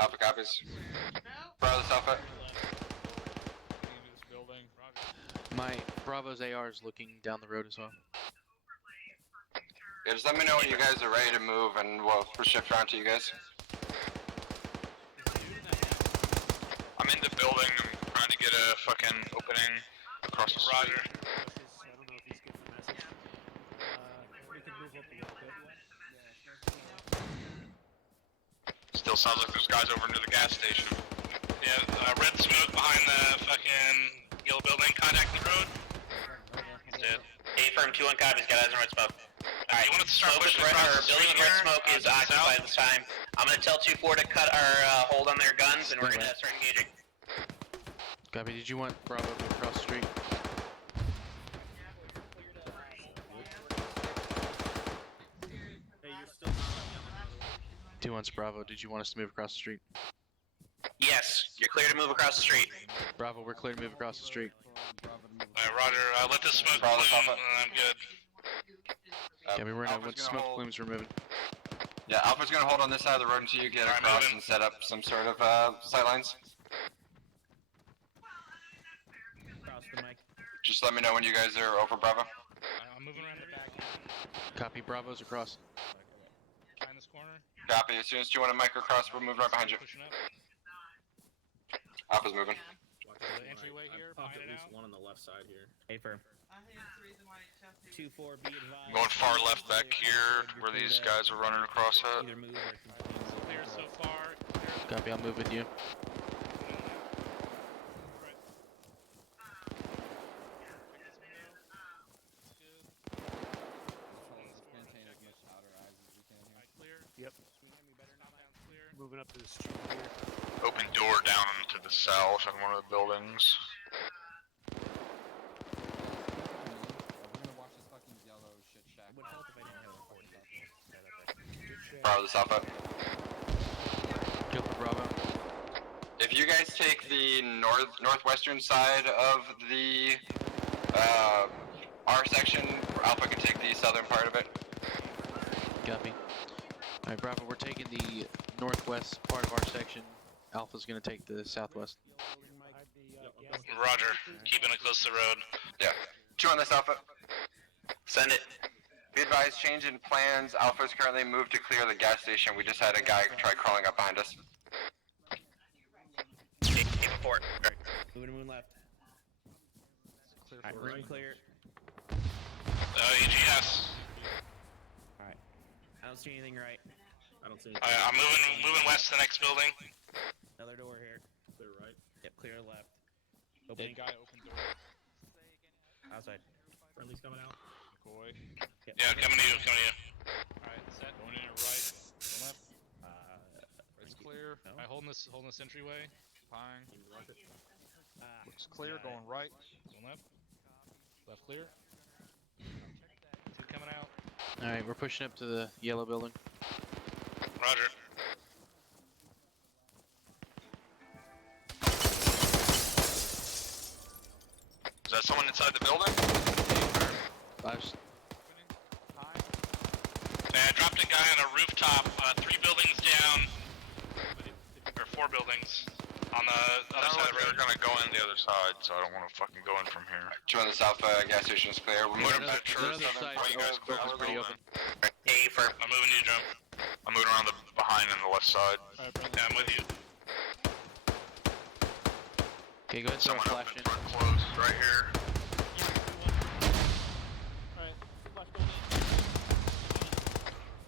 Alpha copies. Bravo, Alpha. Into this building. Roger. My Bravo's AR is looking down the road as well. Yeah, just let me know when you guys are ready to move and we'll shift around to you guys. I'm in the building. I'm trying to get a fucking opening across the street. Roger. I don't know if he's getting the message. We can move up a little bit. Still sounds like there's guys over near the gas station. Yeah, red smoke behind the fucking yellow building. Contact the road. That's it. 2-1 copies. Got eyes on red smoke. Alright, You want to start smoke with pushing red, across or the building street with red here, smoke is to the occupied south? this time. I'm gonna tell 2-4 to cut our hold on their guns, and we're gonna start engaging. Copy. Did you want Bravo to across the street? Hey, you're still not 2-1's Bravo. Did you want us to move across the street? Yes, you're clear to move across the street. Bravo, we're clear to move across the street. Alright, Roger. Let this smoke bloom, and I'm good. Copy. We're gonna, Alpha's when gonna smoke hold. plumes, we're moving. Yeah, Alpha's gonna hold on this side of the road until you get Alright, across moving. and set up some sort of sight lines. Across the mic. Just let me know when you guys are over Bravo. I'm moving around the back. Copy. Bravo's across. Behind this corner. Copy. As soon as you want to mic across, we'll move right behind you. Pushing up. Alpha's moving. The entryway here. Popped Behind at it least out. one on the left side here. A firm. I think 3's a might tough. 2-4, be advised. Going far left back here, where these guys are running across at. Either move or continue. Clear so far. Clear. Copy. I'll move with you. Maintain as much outer eyes as we can here. Clear. Yep. Compound's clear. Moving up to the street here. Open door down to the south in one of the buildings. We're gonna watch this fucking yellow shit shack. Would help if I didn't have a report about this. Bravo, this Alpha. Kill for Bravo. If you guys take the northwestern side of the R section, Alpha can take the southern part of it. Copy. Alright, Bravo, we're taking the northwest part of our section. Alpha's gonna take the southwest. Roger. Keeping it close to the road. Yeah. 2 on this Alpha. Send it. Be advised, change in plans. Alpha's currently moved to clear the gas station. We just had a guy try crawling up behind us. Report. Moving to moon left. Clear Alright, for room right. clear. EGS. Alright. I don't see anything right. I don't see Alright, I'm moving west to the next building. Another door here. Clear right. Yep, clear left. Big Opening. guy open door. Outside. Friendly's coming out. McCoy. Yep. Yeah, coming to you, coming to you. Alright, set. Going in at right. Going left. Right's clear. No. Alright, holding this entryway. Pine. Ah, Looks clear. got it. Going right. Going left. Left clear. 2 coming out. Alright, we're pushing up to the yellow building. Roger. Is that someone inside the building? I dropped a guy on a rooftop, 3 buildings down, or 4 buildings, on the other side of the road. They're gonna go in the other side, so I don't want to fucking go in from here. 2 on the south gas station is clear. We're moving back to the southern part. You guys clear the pretty building. open. A firm. I'm moving to you, Drum. I'm moving around the behind and the left side. Yeah, I'm with you. Okay, go ahead and throw a Someone flash up in in. front close, right here.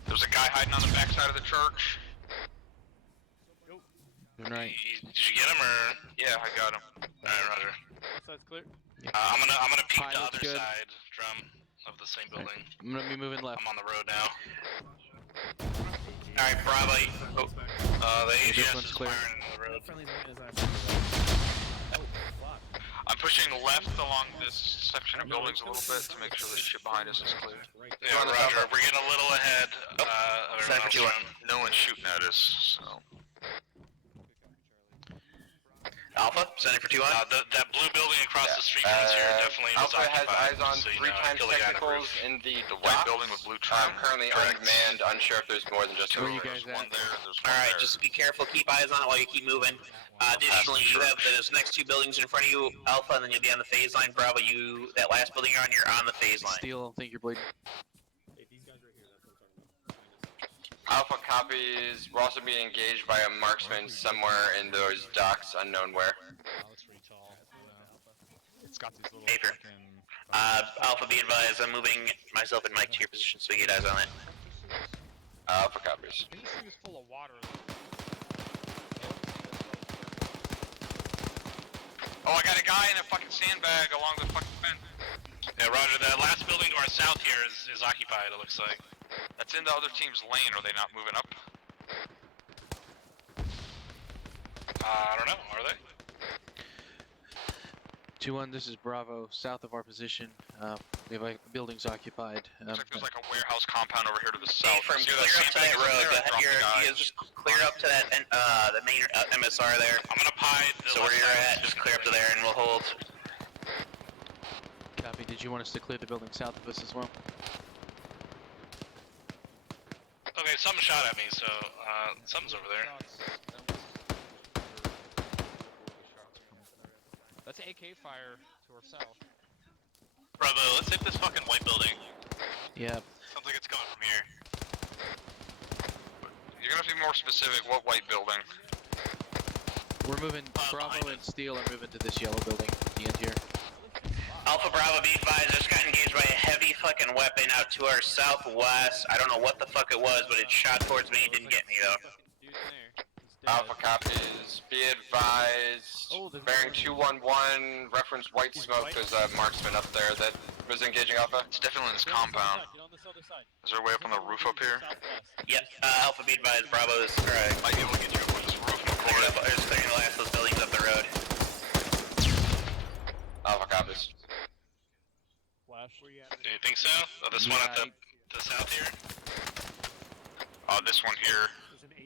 There's a guy hiding on the backside of the church. Moving right. Did you get him, or? Yeah, I got him. Alright, Roger. Side's clear. I'm gonna peek Fine, the looks other good. side, Drum, of the same building. I'm gonna be moving left. I'm on the road now. Alright, Bravo. The This AGS one's is clear. firing into the road. Friendly's moving his last. Oh, fuck. I'm pushing left along this section of buildings a little bit to make sure the shit behind us is clear. Yeah, Roger. We're getting a little ahead of everyone else. Drum. No one's shooting at us, so. Alpha, sending for 2 on. That blue building across the street from us here definitely is Alpha has occupied, eyes on so you 3 know, times kill the guy on the technicals roof. in the white building with blue trim. Currently Correct. unmanned, unsure if there's more than just Where two. you guys There's one at? there and there's one Alright, there. just be careful. Keep eyes on it while you keep moving. Additionally, you have those next 2 buildings in front of you, Alpha, and then you'll be on the phase line. Bravo, that last building you're on the phase line. Steel, I think you're bleeding. Hey, these guys right here. That's what I'm talking about. Alpha copies. We're also being engaged by a marksman somewhere in those docks, unknown where. Oh, it's retall. It's got these little Paper. fucking... Alpha, be advised, I'm moving myself and Mike to your position so we get eyes on it. Alpha copies. I think this thing is full of water. Oh, I got a guy in a fucking sandbag along the fucking fence. Yeah, Roger. That last building to our south is occupied, it looks like. That's in the other team's lane. Are they not moving up? I don't know, are they? 2-1, this is Bravo, south of our position. We have buildings occupied. Looks like there's like a warehouse compound over here to the south. From clear up to that road. You just clear up to that the main MSR there. I'm gonna pie. So where you're at, just clear up to there and we'll hold. Copy. Did you want us to clear the building south of us as well? Okay, something shot at me, so something's over there. That's AK fire to our south. Bravo, let's hit this fucking white building. Yeah. Sounds like it's coming from here. You're gonna have to be more specific. What white building? We're moving. Bravo and Steel are moving to this yellow building at the end here. Alpha Bravo, be advised, just got engaged by a heavy fucking weapon out to our southwest. I don't know what the fuck it was, but it shot towards me. It didn't get me though. Alpha copies. Be advised. Bearing 211, reference white smoke. There's a marksman up there that was engaging Alpha. It's definitely in this compound. Is there a way up on the roof up here? Yep, Alpha, be advised, Bravo is might be able to get you up on this roof before it. There's clearing the last of those buildings up the road. Alpha copies. Do you think so? Oh, this one at the south here? This one here.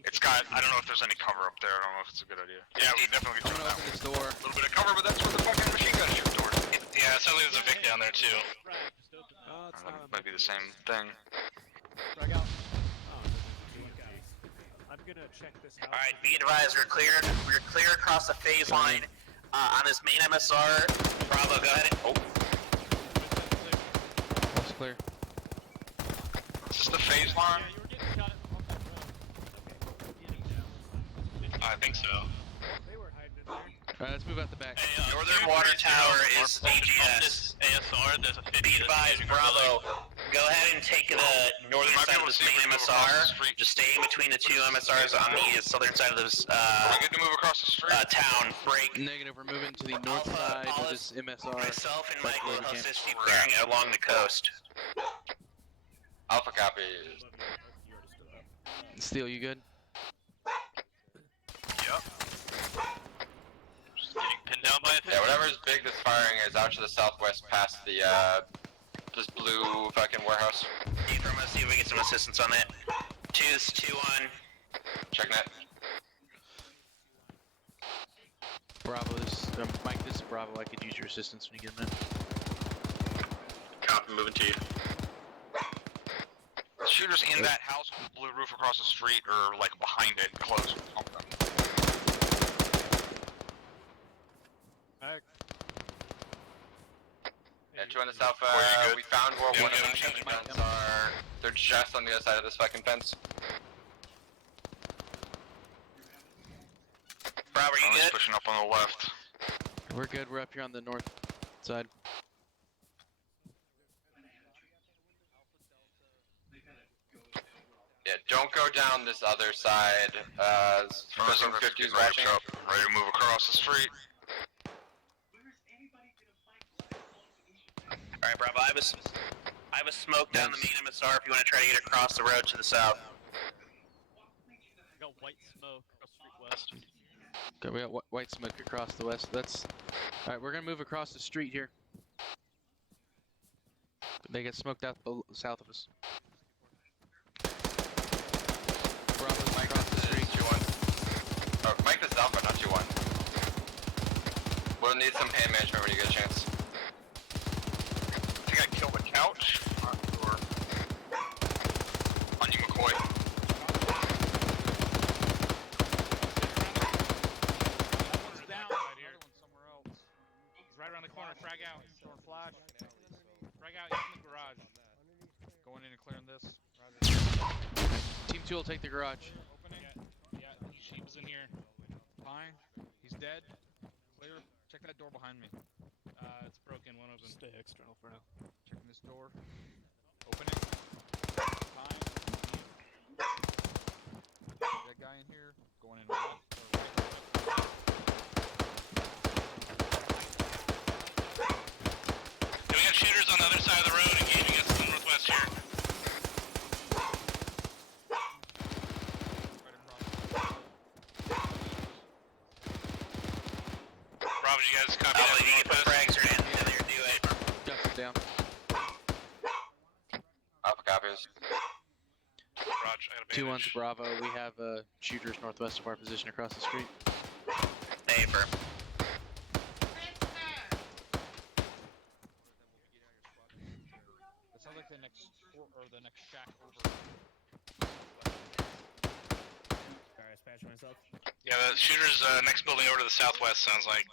It's got, I don't know if there's any cover up there. I don't know if it's a good idea. Yeah, we can definitely get through that one. This door. A little bit of cover, but that's where the fucking machine gun shoot toward. Yeah, it sounds like there's a Vic down there too. That might be the same thing. I'm gonna check this out. Alright, be advised, we're clear across the phase line. On this main MSR, Bravo, go ahead and... That's clear. Is this the phase line? I think so. Alright, let's move out the back. Hey, Northern Water Tower is AGS. ASR, there's a 50. Be advised, Bravo. Go ahead and take the northern side of this main MSR. Just stay in between the two MSRs on the southern side of this We're good to move across the street. town. Break. Negative, we're moving to the north side of this MSR. Myself and Mike will assist you clearing along the coast. Alpha copies. Steel, you good? Yep. Just getting pinned down by a thing. Yeah, whatever's big that's firing is out to the southwest past the, this blue fucking warehouse. I'm gonna see if we get some assistance on that. 2-1. Check net. Bravo, Mike, this is Bravo. I could use your assistance when you get a minute. Copy, moving to you. Shooters in that house with the blue roof across the street or like behind it, close. Yeah, join us Alpha. We found where one of the machine guns are. They're just on the other side of this fucking fence. Bravo, are you good? Pushing up on the left. We're good. We're up here on the north side. Yeah, don't go down this other side. President 50 is watching. Ready to move across the street. Alright, Bravo, I have a smoke down the main MSR if you want to try to get across the road to the south. I got white smoke across the street west. Okay, we got white smoke across the west. Alright, we're gonna move across the street here. They get smoked out south of us. Bravo's Mike across the street, 2-1. Oh, Mike, this is Alpha, not 2-1. We'll need some pain management when you get a chance. I think I killed a couch. Not sure. On you, McCoy. One's down right here. Somewhere else. He's right around the corner. Frag out. Throwing flash. Frag out. He's in the garage. Going in and clearing this. Team 2 will take the garage. Opening. Yeah, he was in here. Fine. He's dead. Clear. Check that door behind me. It's broken. One open. Stay external for now. Checking this door. Opening. Fine. That guy in here. Going in left or right. We got shooters on the other side of the road engaging us to the northwest here. guys copy Alpha, that? you get the frags or anything in there, do it. Got it down. Alpha copies. Raj, I got a 2-1 bandage. to Bravo. We have shooters northwest of our position across the street. Hey, firm. That sounds like the next or the next shack over. Alright, dispatch myself. Yeah, the shooter's next building over to the southwest sounds like.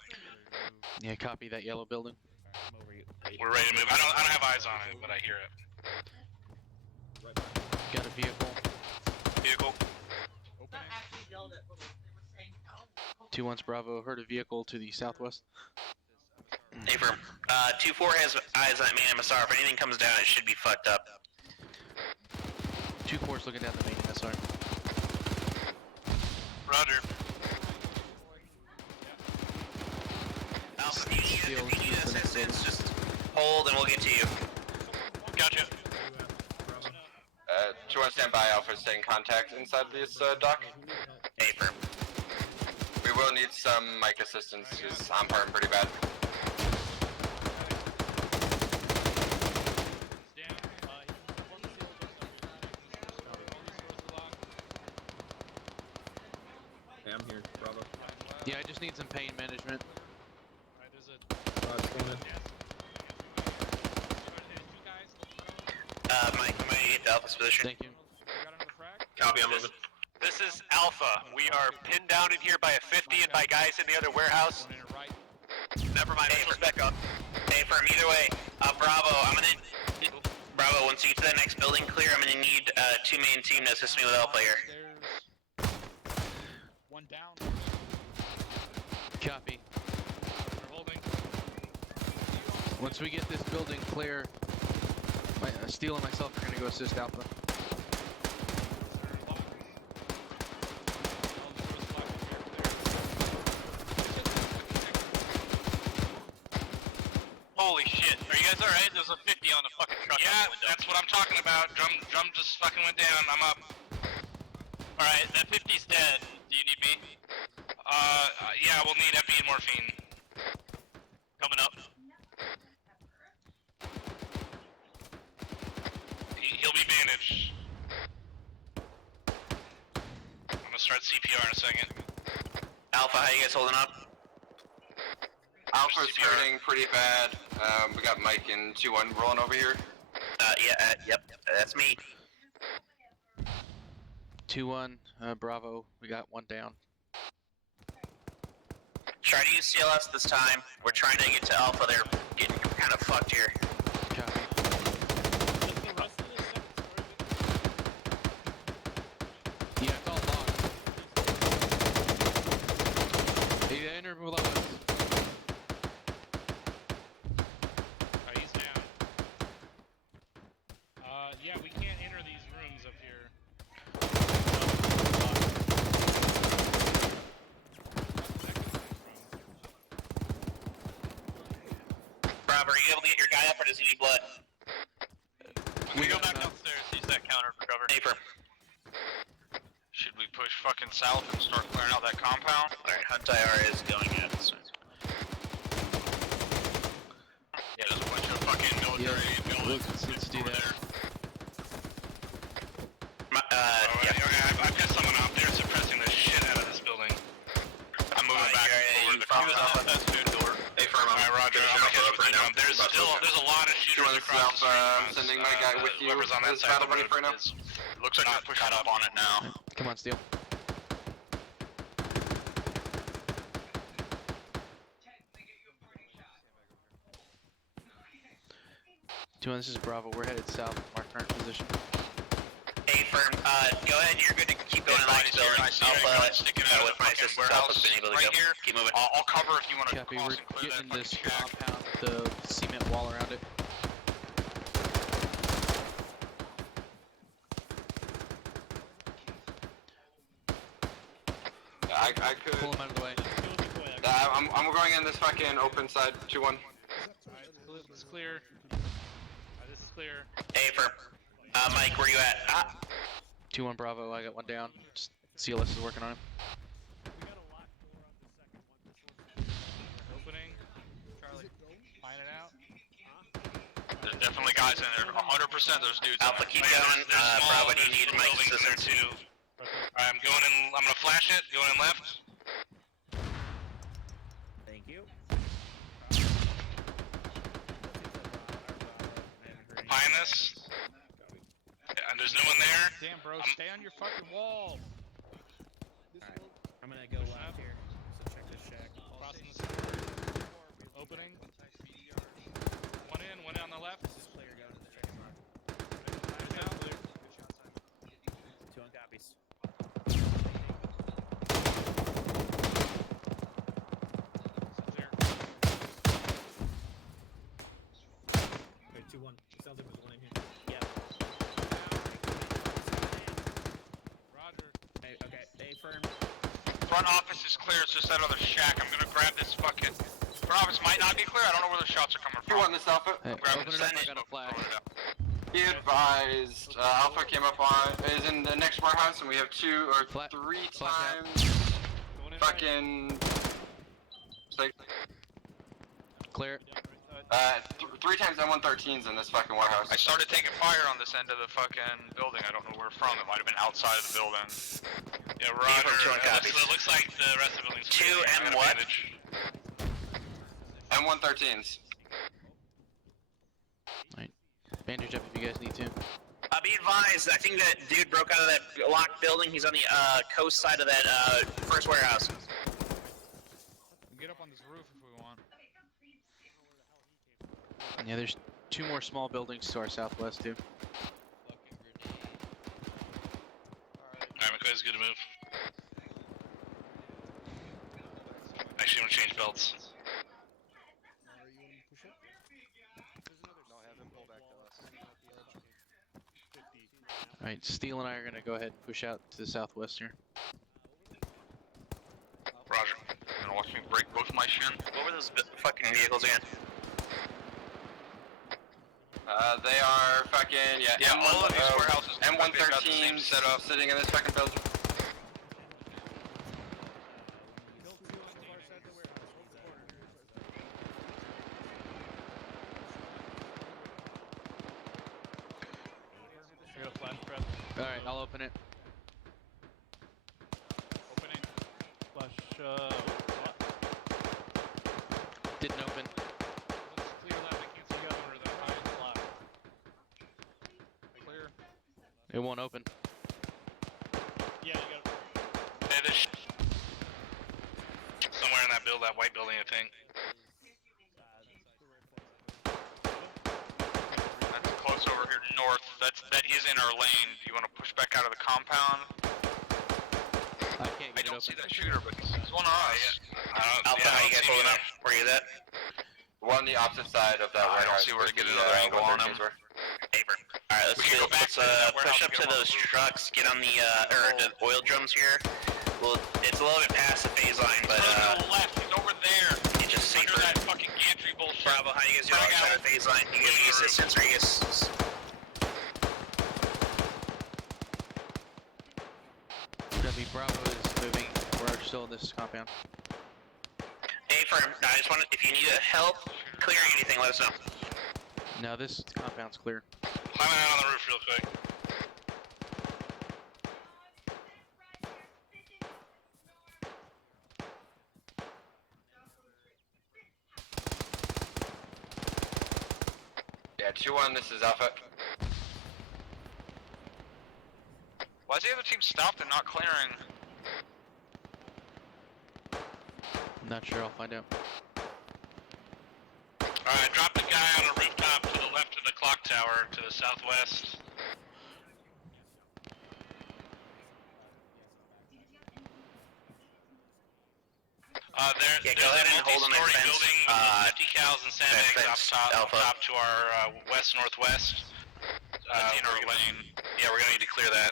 Yeah, copy that yellow building. Alright, I'm over you. We're ready to move. I don't have eyes on it, but I hear it. Got a vehicle. Vehicle. 2-1's Bravo. Heard a vehicle to the southwest. Hey, firm. 2-4 has eyes on main MSR. If anything comes down, it should be fucked up. 2-4's looking down the main SR. Roger. Alpha, if you need assistance, just hold and we'll get to you. Gotcha. 2-1 stand by. Alpha stay in contact inside this dock. Hey, firm. We will need some mic assistance because I'm hurting pretty bad. Hey, I'm here. Bravo. Yeah, I just need some pain management. Alright, there's a. Raj, going in. Mike, I'm gonna get the Alpha's position. Thank you. Copy, I'm moving. This is Alpha. We are pinned down in here by a 50 and by guys in the other warehouse. Never mind, Hey, let's back up. Hey, firm, either way. Bravo, I'm gonna... Bravo, once you get to that next building clear, I'm gonna need 2-man team to assist me with Alpha here. One down. Copy. They're holding. Once we get this building clear, Steel and myself are going to go assist Alpha. Holy shit. Are you guys alright? There's a 50 on the fucking truck. Yeah, that's what I'm talking about. Drum just fucking went down. I'm up. Alright, that 50's dead. Do you need me? Yeah, we'll need epi and morphine. Coming up. He'll be bandaged. I'm gonna start CPR in a second. Alpha, how you guys holding up? Alpha's hurting pretty bad. We got Mike and 2-1 rolling over here. Yep, that's me. 2-1, Bravo. We got one down. Try to use CLS this time. We're trying to get to Alpha. They're getting kind of fucked here. Copy. Yeah, it's all locked. They enter below us. Alright, he's down. Yeah, we can't enter these rooms up here. Bravo, are you able to get your guy up or does he need blood? We go back downstairs, use that counter for cover. Paper. Should we push fucking south and start clearing out that compound? Alright, Hunt IR is going in. Yeah, there's a bunch of fucking military buildings Let's do that. I've got someone out there suppressing the shit out of this building. I'm moving back over to the compound. Hey, firm, Alright, Roger, I'm gonna hit it with the drum. There's a lot of shooters across the street. I'm sending my guy with you. Whoever's on that Is side of battle the ready road for now? looks like they're pushing up on it now. Come on, Steel. This is Bravo. We're headed south from our current position. Hey, firm, go ahead. You're good to keep going in next building. Alpha, with my assistance, Alpha's been able to go. Keep moving. I'll cover if you want to Copy. cross We're and clear getting that this fucking shack. compound with the cement wall around it. I could. Pull him out of the way. I'm going in this fucking open side. 2-1. Alright, this is clear. This is clear. Hey, firm. Mike, where you at? 2-1 Bravo. I got one down. Just CLS is working on him. Opening. definitely guys in there. 100% there's dudes. Alpha, keep going. Bravo, do you need my assistance? Too. Alright, I'm going in. I'm gonna flash it. Going in left. Thank you. Behind this. Yeah, and there's no one there. Damn, bro, stay on your fucking wall. Alright, I'm gonna go left here. So check this shack. Crossing the center. Opening. One in on the left. This is clear, going to the chicken mark. Two on copies. Clear. Okay, 2-1. It sounds like there's one in here. Yeah. Roger. Hey, okay. Hey, firm. Front office is clear, it's just that other shack. I'm gonna grab this fucking... Front office might not be clear, I don't know where the shots are coming from. You want this Alpha? Hey, Grab open the it up, I send got a flash. Be advised, Alpha came up on, is in the next warehouse, and we have 2 or 3 times fucking... Like, Clear. 3 times M113s in this fucking warehouse. I started taking fire on this end of the fucking building. I don't know where from. It might have been outside of the building. Yeah, Roger. copies. It looks like the rest of the building's 2 clear. and what? M113s. Alright. Bandage up if you guys need to. Be advised, I think that dude broke out of that locked building. He's on the coast side of that first warehouse. Get up on this roof if we want. Yeah, there's 2 more small buildings to our southwest too. Alright, McCoy's good to move. Actually, I'm gonna change belts. Alright, Steele and I are gonna go ahead and push out to the southwest here. Roger. You gonna watch me break both my shin? What were those fucking vehicles again? They are fucking, Yeah, all of these warehouses M113s setup. sitting in this fucking building. Alright, I'll open it. Opening. Flush, Didn't open. Let's clear that. I can't see the other or the high and lock. Clear. It won't open. Yeah, you got it. Hey, there's somewhere in that white building, I think. That's close over here north. That is in our lane. Do you want to push back out of the compound? I can't I get it don't open. see that shooter, but there's one on us. Alpha, how you guys holding up? Where you at? We're on the opposite side of that I don't warehouse. see where to get the, another angle on him. 113s were. Alright, let's We can go back to that warehouse push up and to get those one. trucks, get on the, the oil drums here. Well, it's a little bit past the phase line, but, To the left, he's over there. it's just Under safer. that fucking gantry bullshit. Bravo, how you guys doing outside of the phase line? You getting any assistance, or you guys... W Bravo is moving. We're still in this compound. Hey, firm, I just want to, if you need help clearing anything, let us know. No, this compound's clear. Climbing out on the roof real quick. Yeah, 2-1, this is Alpha. Why is the other team stopped and not clearing? Not sure, I'll find out. Alright, drop the guy on a rooftop to the left of the clock tower to the southwest. Yeah, go ahead and hold on that fence. Building, 50 cows and sandbags up top to our west-northwest. In our lane. Yeah, we're gonna need to clear that.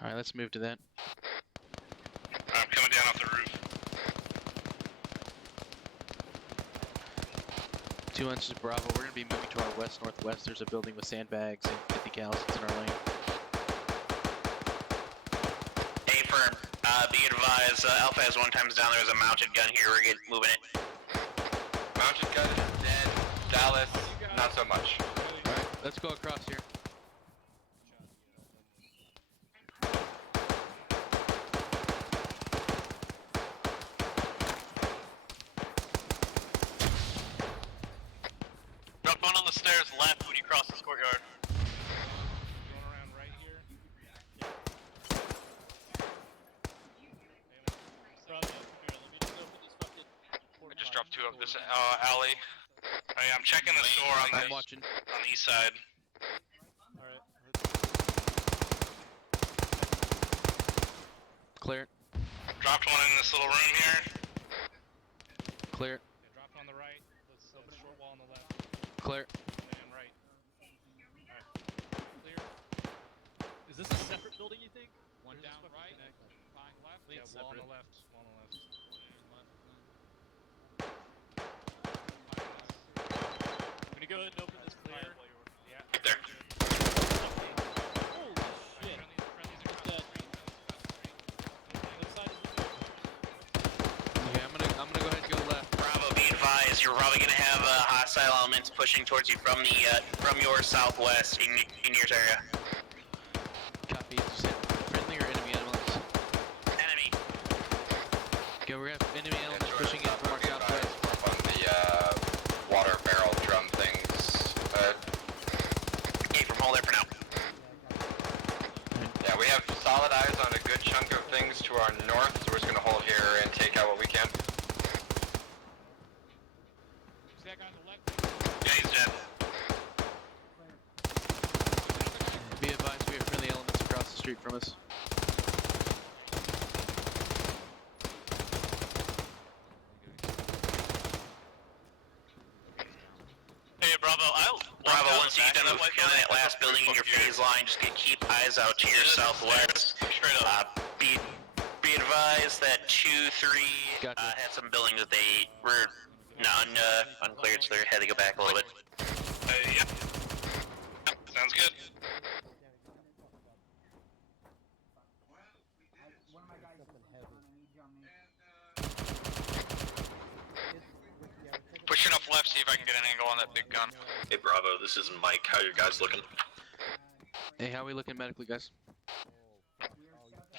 Alright, let's move to that. I'm coming down off the roof. 2 inches Bravo, we're gonna be moving to our west-northwest. There's a building with sandbags and 50 cows. It's in our lane. Hey, firm, be advised, Alpha has 1 times down. There's a mounted gun here. We're moving it. Mounted gun is dead. Dallas, not so much. Let's go across here. Drop one on the stairs left when you cross this courtyard. Going around right here. I just dropped 2 up this alley. Hey, I'm checking the store on the east side. Alright. Clear it. Dropped one in this little room here. Clear it. Yeah, dropped on the right. Let's short wall on the left. Clear. And right. Alright. Clear. Is this a separate building, you think? One down right. Behind left. Clean Yeah, wall on separate. the left. Wall on the left. I'm gonna go ahead and open this clear. Yeah. Right there. Holy shit. He's dead. What side is this? Okay, I'm gonna go ahead and go left. Bravo, be advised, you're probably gonna have hostile elements pushing towards you from the from your southwest in your area. Copy. Is it friendly or enemy elements? Enemy. Okay, we're gonna have enemy elements pushing in from our southwest. Up on the water barrel drum things. Okay, from hold there for now. Yeah, we have solid eyes on a good chunk of things to our north, so we're just gonna hold here and take out what we can. Is that guy on the left? Yeah, he's dead. Be advised, we have friendly elements across the street from us. Hey, Bravo, Bravo, once you get done with killing that last building in your phase line, just keep eyes out to your southwest. Be advised that 2-3 had some buildings that they were uncleared, so they had to go back a little bit. Yeah. Sounds good. One of my guys is on a need you on me. Pushing up left, see if I can get an angle on that big gun. Hey Bravo, this is Mike. How you guys looking? Hey, how we looking medically, guys?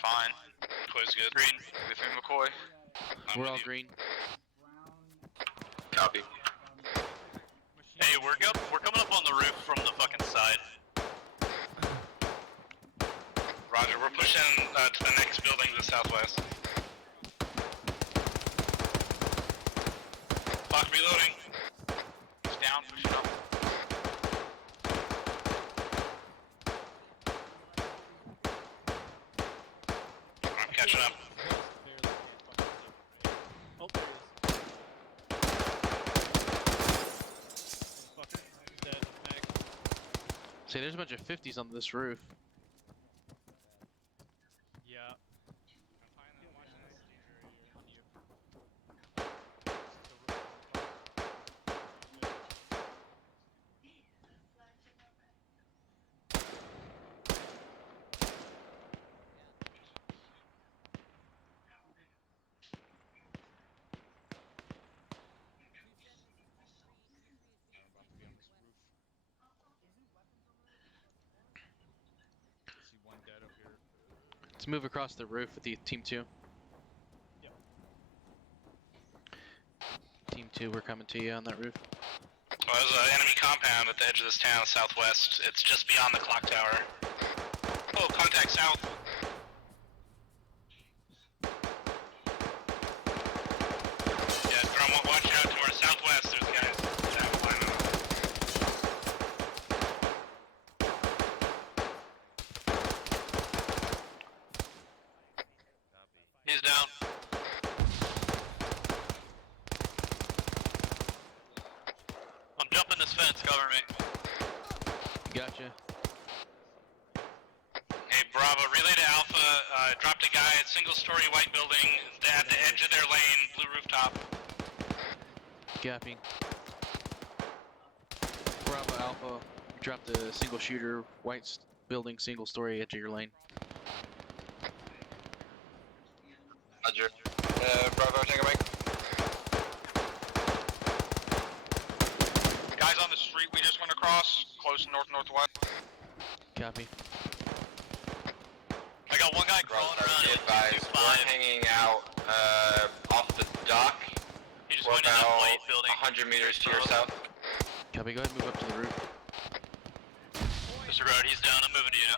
Fine. McCoy's good. Green. With me, McCoy. We're all green. Copy. Hey, we're coming up on the roof from the fucking side. Roger, we're pushing to the next building to the southwest. Clock reloading. It's down, pushing up. I'm catching up. Oh, there he is. Fucker. Dead. Mag. Say, there's a bunch of 50s on this roof. Yeah. Let's move across the roof with the Team 2. Yep. Team 2, we're coming to you on that roof. Well, there's an enemy compound at the edge of this town, southwest. It's just beyond the clock tower. Oh, contact south. Yeah, Drum, watch out to our southwest. There's guys. He's down. I'm jumping this fence, cover me. Gotcha. Hey, Bravo, relay to Alpha. Dropped a guy at single-story white building at the edge of their lane, blue rooftop. Copy. Bravo Alpha, dropped a single shooter, white building, single story, edge of your lane. Roger. Bravo, take a mic. Guys on the street we just went across, close close north-northwest. Copy. I got one guy crawling around. Be advised, we're hanging out off the dock. We're about 100 meters to your south. Copy, go ahead and move up to the roof. Mr. Road, he's down. I'm moving to you.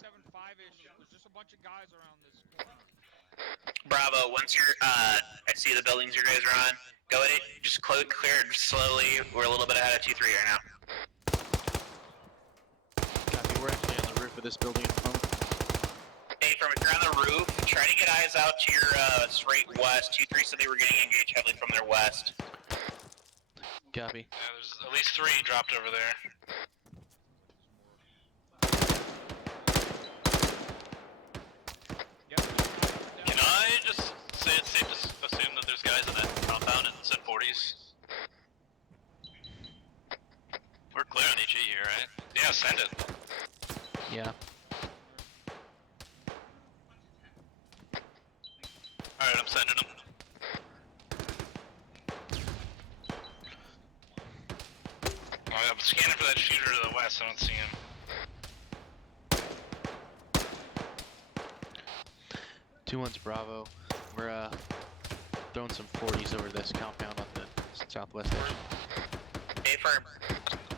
275-ish. There's just a bunch of guys around this corner. Bravo, once you're, I see the buildings you guys are on. Go ahead, just clear it slowly. We're a little bit ahead of 2-3 right now. Copy, we're actually on the roof of this building at the moment. Hey, from if you're on the roof, try to get eyes out to your straight west. 2-3 said they were getting engaged heavily from their west. Copy. Yeah, there's at least 3 dropped over there. Can I just say it's safe to assume that there's guys in that compound and send 40s? We're clear on HE here, right? Yeah, send it. Yeah. Alright, I'm sending them. I'm scanning for that shooter to the west. I don't see him. 2-1's Bravo. We're throwing some 40s over this compound on the southwest edge. Hey, firm.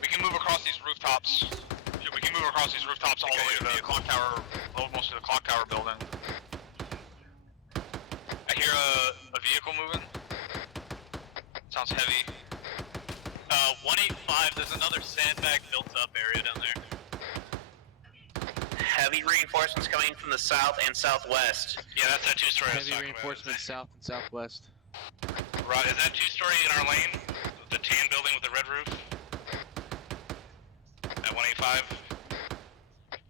We can move across these rooftops. Yeah, we can move across these rooftops all the way to the clock tower, almost to the clock tower building. I hear a vehicle moving. Sounds heavy. 185, there's another sandbag built up area down there. Heavy reinforcements coming from the south and southwest. Yeah, that's that 2-story. Heavy reinforcements south and southwest. Right, is that 2-story in our lane? The tan building with the red roof? At 185?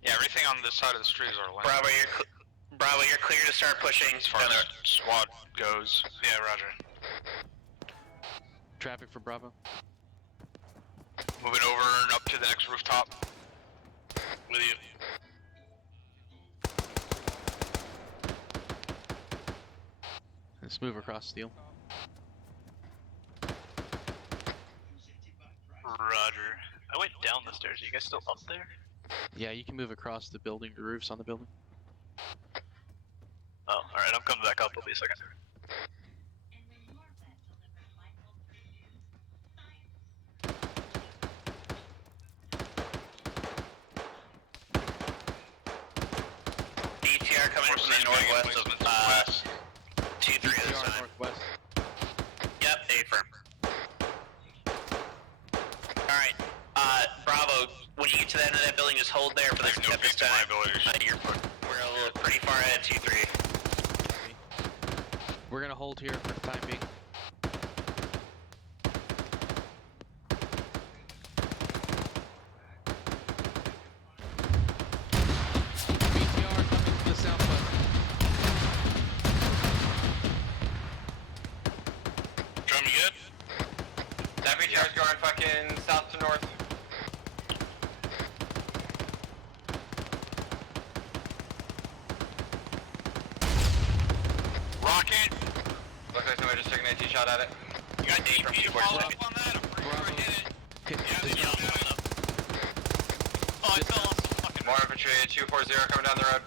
Yeah, everything on this side of the street is our lane. Bravo, you're clear to start pushing. As far as squad goes. Yeah, roger. Traffic for Bravo. Moving over and up to the next rooftop. With you. Let's move across steel. Roger. I went down the stairs. Are you guys still up there? Yeah, you can move across the building, the roofs on the building. Oh, alright, I'm coming back up. It'll be a second. BTR coming from the northwest of 2-3 this time. Northwest. Yep, A firm. Alright, Bravo, when you get to the end of that building, just hold there for the this time. We're pretty far ahead, 2-3. We're gonna hold here for the time being. BTR coming from the southwest. Drum, you good? That BTR's going fucking south to north. Rocket! Looks like somebody just took an AT shot at it. You got DP to follow up on that? I'm pretty sure I hit it. Oh, I fell off the fucking... More infantry, 240 coming down the road.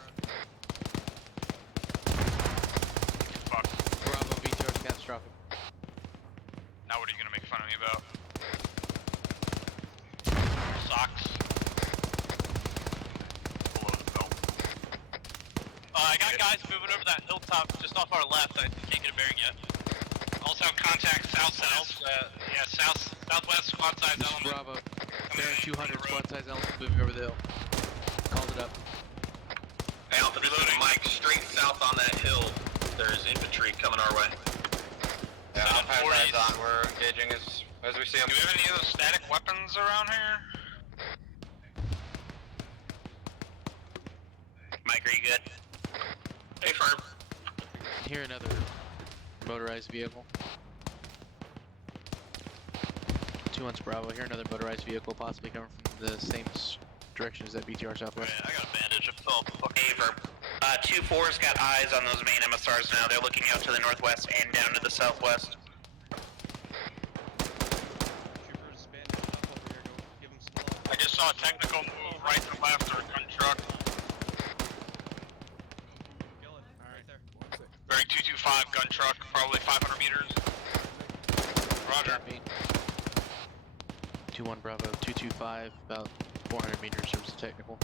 Fuck. Bravo, BTR's catastrophic. Now what are you gonna make fun of me about? Socks. Below the belt. I got guys moving over that hilltop just off our left. I can't get a bearing yet. Also have contact south-south. Yeah, southwest squad size This is element. Bravo. Bearing 200 squad size element moving over the hill. Called it up. Hey, Alpha, this is Mike. Straight south on that hill, there's infantry coming our way. Yeah, I'll pass eyes on. We're engaging as we see them. Do we have any of those static weapons around here? Mike, are you good? Hey, firm. Here another motorized vehicle. 2-1's Bravo. Here another motorized vehicle possibly coming from the same direction as that BTR southwest. I got a bandage. I fell off the fucking... A firm. 2-4's got eyes on those main MSRs now. They're looking out to the northwest and down to the southwest. technical move right to left or gun truck. Bearing 225 gun truck, probably 500 meters. Roger. 2-1 Bravo, 225, about 400 meters towards the technical.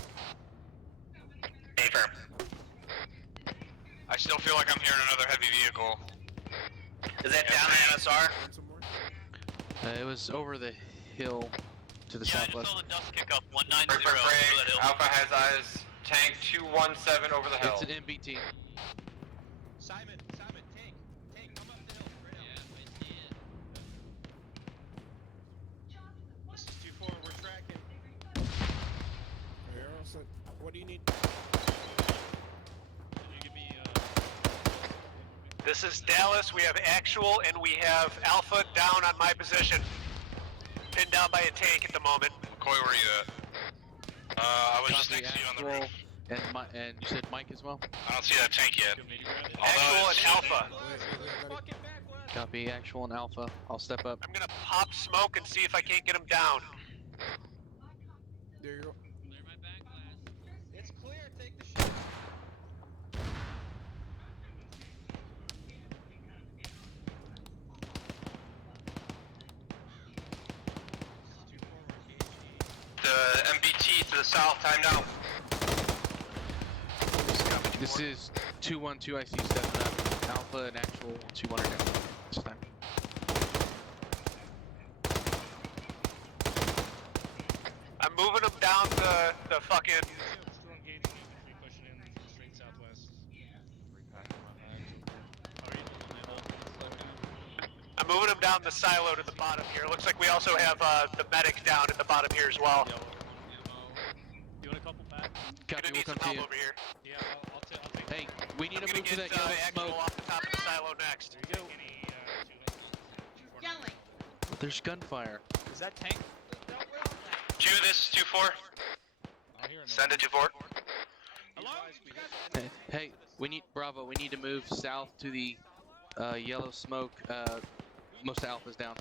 Affirm. I still feel like I'm hearing another heavy vehicle. Is that down the MSR? It was over the hill to the southwest. I just saw the dust kick up 190. Break. Alpha has eyes. Tank 217 over the hill. It's an MBT. Simon, tank, come up the hill right now. Yeah, I see it. This is 2-4, we're tracking. What do you need? Can you give me, This is Dallas. We have actual and we have Alpha down on my position. Pinned down by a tank at the moment. McCoy, where are you at? I was just next to you on the roof. And you said Mike as well? I don't see that tank yet. Actual and Alpha. Copy, actual and Alpha. I'll step up. I'm gonna pop smoke and see if I can't get him down. There you go. clear my back glass. It's clear, take the shot. The MBT to the south, timed out. This is 212 IC stepping up. Alpha and actual 200 now. This time. I'm moving him down the fucking. Still engaged, seems to be pushing in straight southwest. I'm moving him down the silo to the bottom here. Looks like we also have the medic down at the bottom here as well. You want a couple back? Copy, we'll come to you. Over here. Yeah, I'll take. Hey, we need to move to that yellow yellow smoke. off the top of the silo next. There you go. Yelling. There's gunfire. Is that tank? Jew, this is 2-4. Send it 2-4. Hey, we need Bravo. We need to move south to the yellow smoke. Most Alpha's down.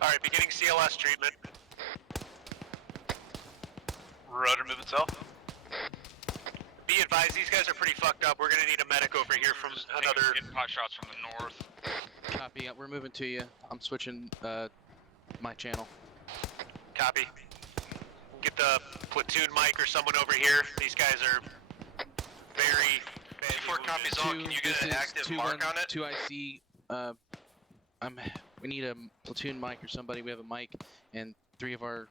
Alright, beginning CLS treatment. Roger, move itself. Be advised, these guys are pretty fucked up. We're gonna need a medic over here from another. Getting pot shots from the north. Copy, we're moving to you. I'm switching my channel. Copy. Get the platoon mic or someone over here. These guys are very bad. 4 copies on. Can you get an active mark on it? 2 IC. We need a platoon mic or somebody. We have a mic and 3 of our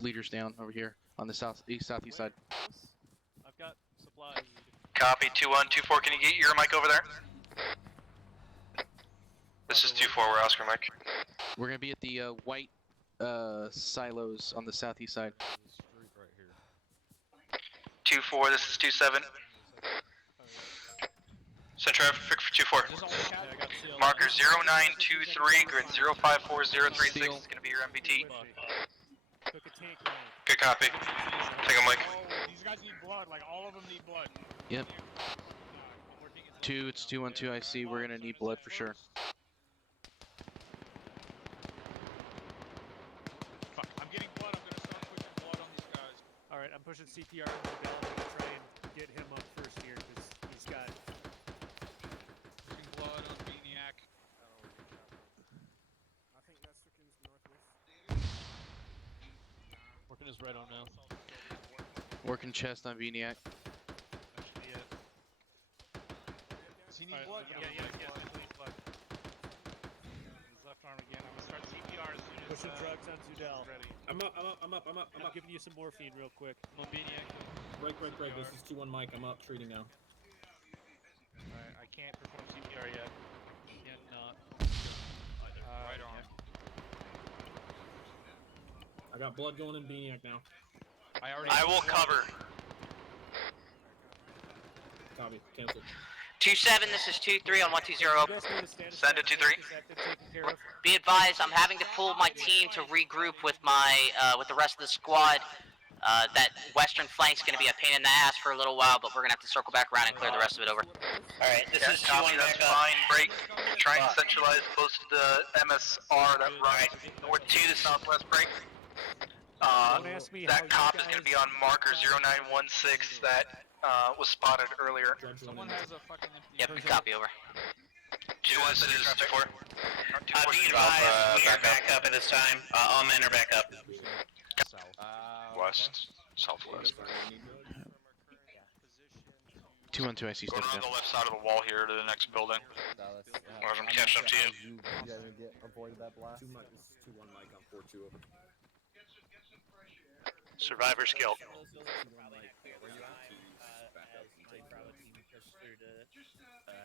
leaders down over here on the southeast side. I've got supplies. Copy, 2-1, 2-4. Can you get your mic over there? This is 2-4. We're Oscar Mike. We're gonna be at the white silos on the southeast side. 2-4. This is 2-7. Send traffic for 2-4. Marker 0923, grid 054036 is going to be your MBT. Good copy. Take a mic. These guys need blood, like all of them need blood. Yep. 2, it's 212 IC. We're gonna need blood for sure. Fuck, I'm getting blood. I'm gonna start pushing blood on these guys. Alright, I'm pushing CPR on the bell. I'm gonna try and get him up first here because he's got. Pushing blood on Maniac. I think that's northwest. Working his red on now. Working chest on Veniac. Does he need blood? Yeah, please blood. His left arm again. I'm gonna start CPR as soon as Pushing drugs on Zudel. ready. I'm up. I'm giving you some morphine real quick. I'm on Maniac. Break. This is 2-1 Mike. I'm up treating now. Alright, I can't perform CPR yet. Can't not. Right arm. I got blood going in Beaniac now. I will cover. Copy. Cancel. 2-7, this is 2-3 on 120. Send it 2-3. Be advised, I'm having to pull my team to regroup with my with the rest of the squad. That western flank's going to be a pain in the ass for a little while, but we're going to have to circle back around and clear the rest of it over. Alright, this is 2-1 that's back up. fine. Break. Try and centralize close to the MSR that runs north to the southwest break. Don't ask me That how cop is going to be on marker 0916 that was spotted earlier. Someone has a fucking empty. Yep, copy over. 2-1, This is 2-4. Be advised, we are back up at this time. All men are back up. West, southwest. 212, I see Going steps around down. the left side of the wall here to the next building. Or I'm catching up to you. You guys get avoided that blast. 2-1 Mike on 4-2 over. Survivor's guilt.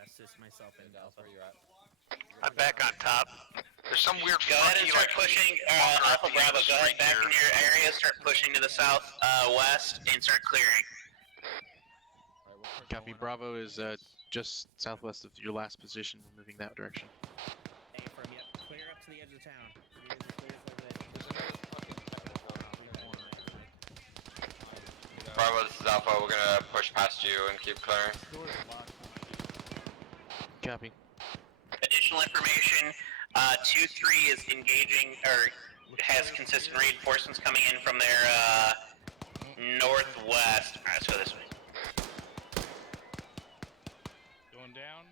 Assist myself in Alpha. Where you're at. I'm back on top. There's some weird Go ahead and funky, start like, pushing. bunker at Alpha the end Bravo, of the go ahead street back here. in your area, start pushing to the south, west, and start clearing. Copy. Bravo is just southwest of your last position. We're moving that direction. Hey, from yep, clear up to the edge of town. Bravo, this is Alpha. We're gonna push past you and keep clearing. Copy. Additional information, 2-3 is engaging, or has consistent reinforcements coming in from their, northwest. Alright, let's go this way. Going down.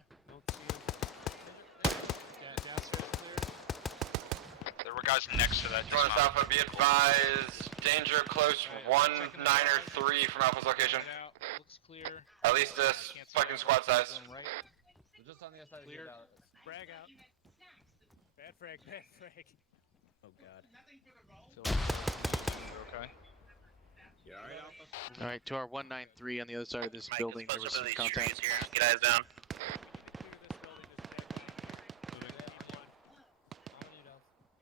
There were guys next to that. Bonus Alpha, be advised. Danger close 1-9-3 from Alpha's location. Looks clear. At least this fucking squad size. They're just on the other side of the gate. Frag out. Bad frag, bad frag. Oh god. Okay. Yeah, alright, Alpha. Alright, to our 193 on the other side of this Mike, building, let's there was push some over these contact. trees here. Get eyes down.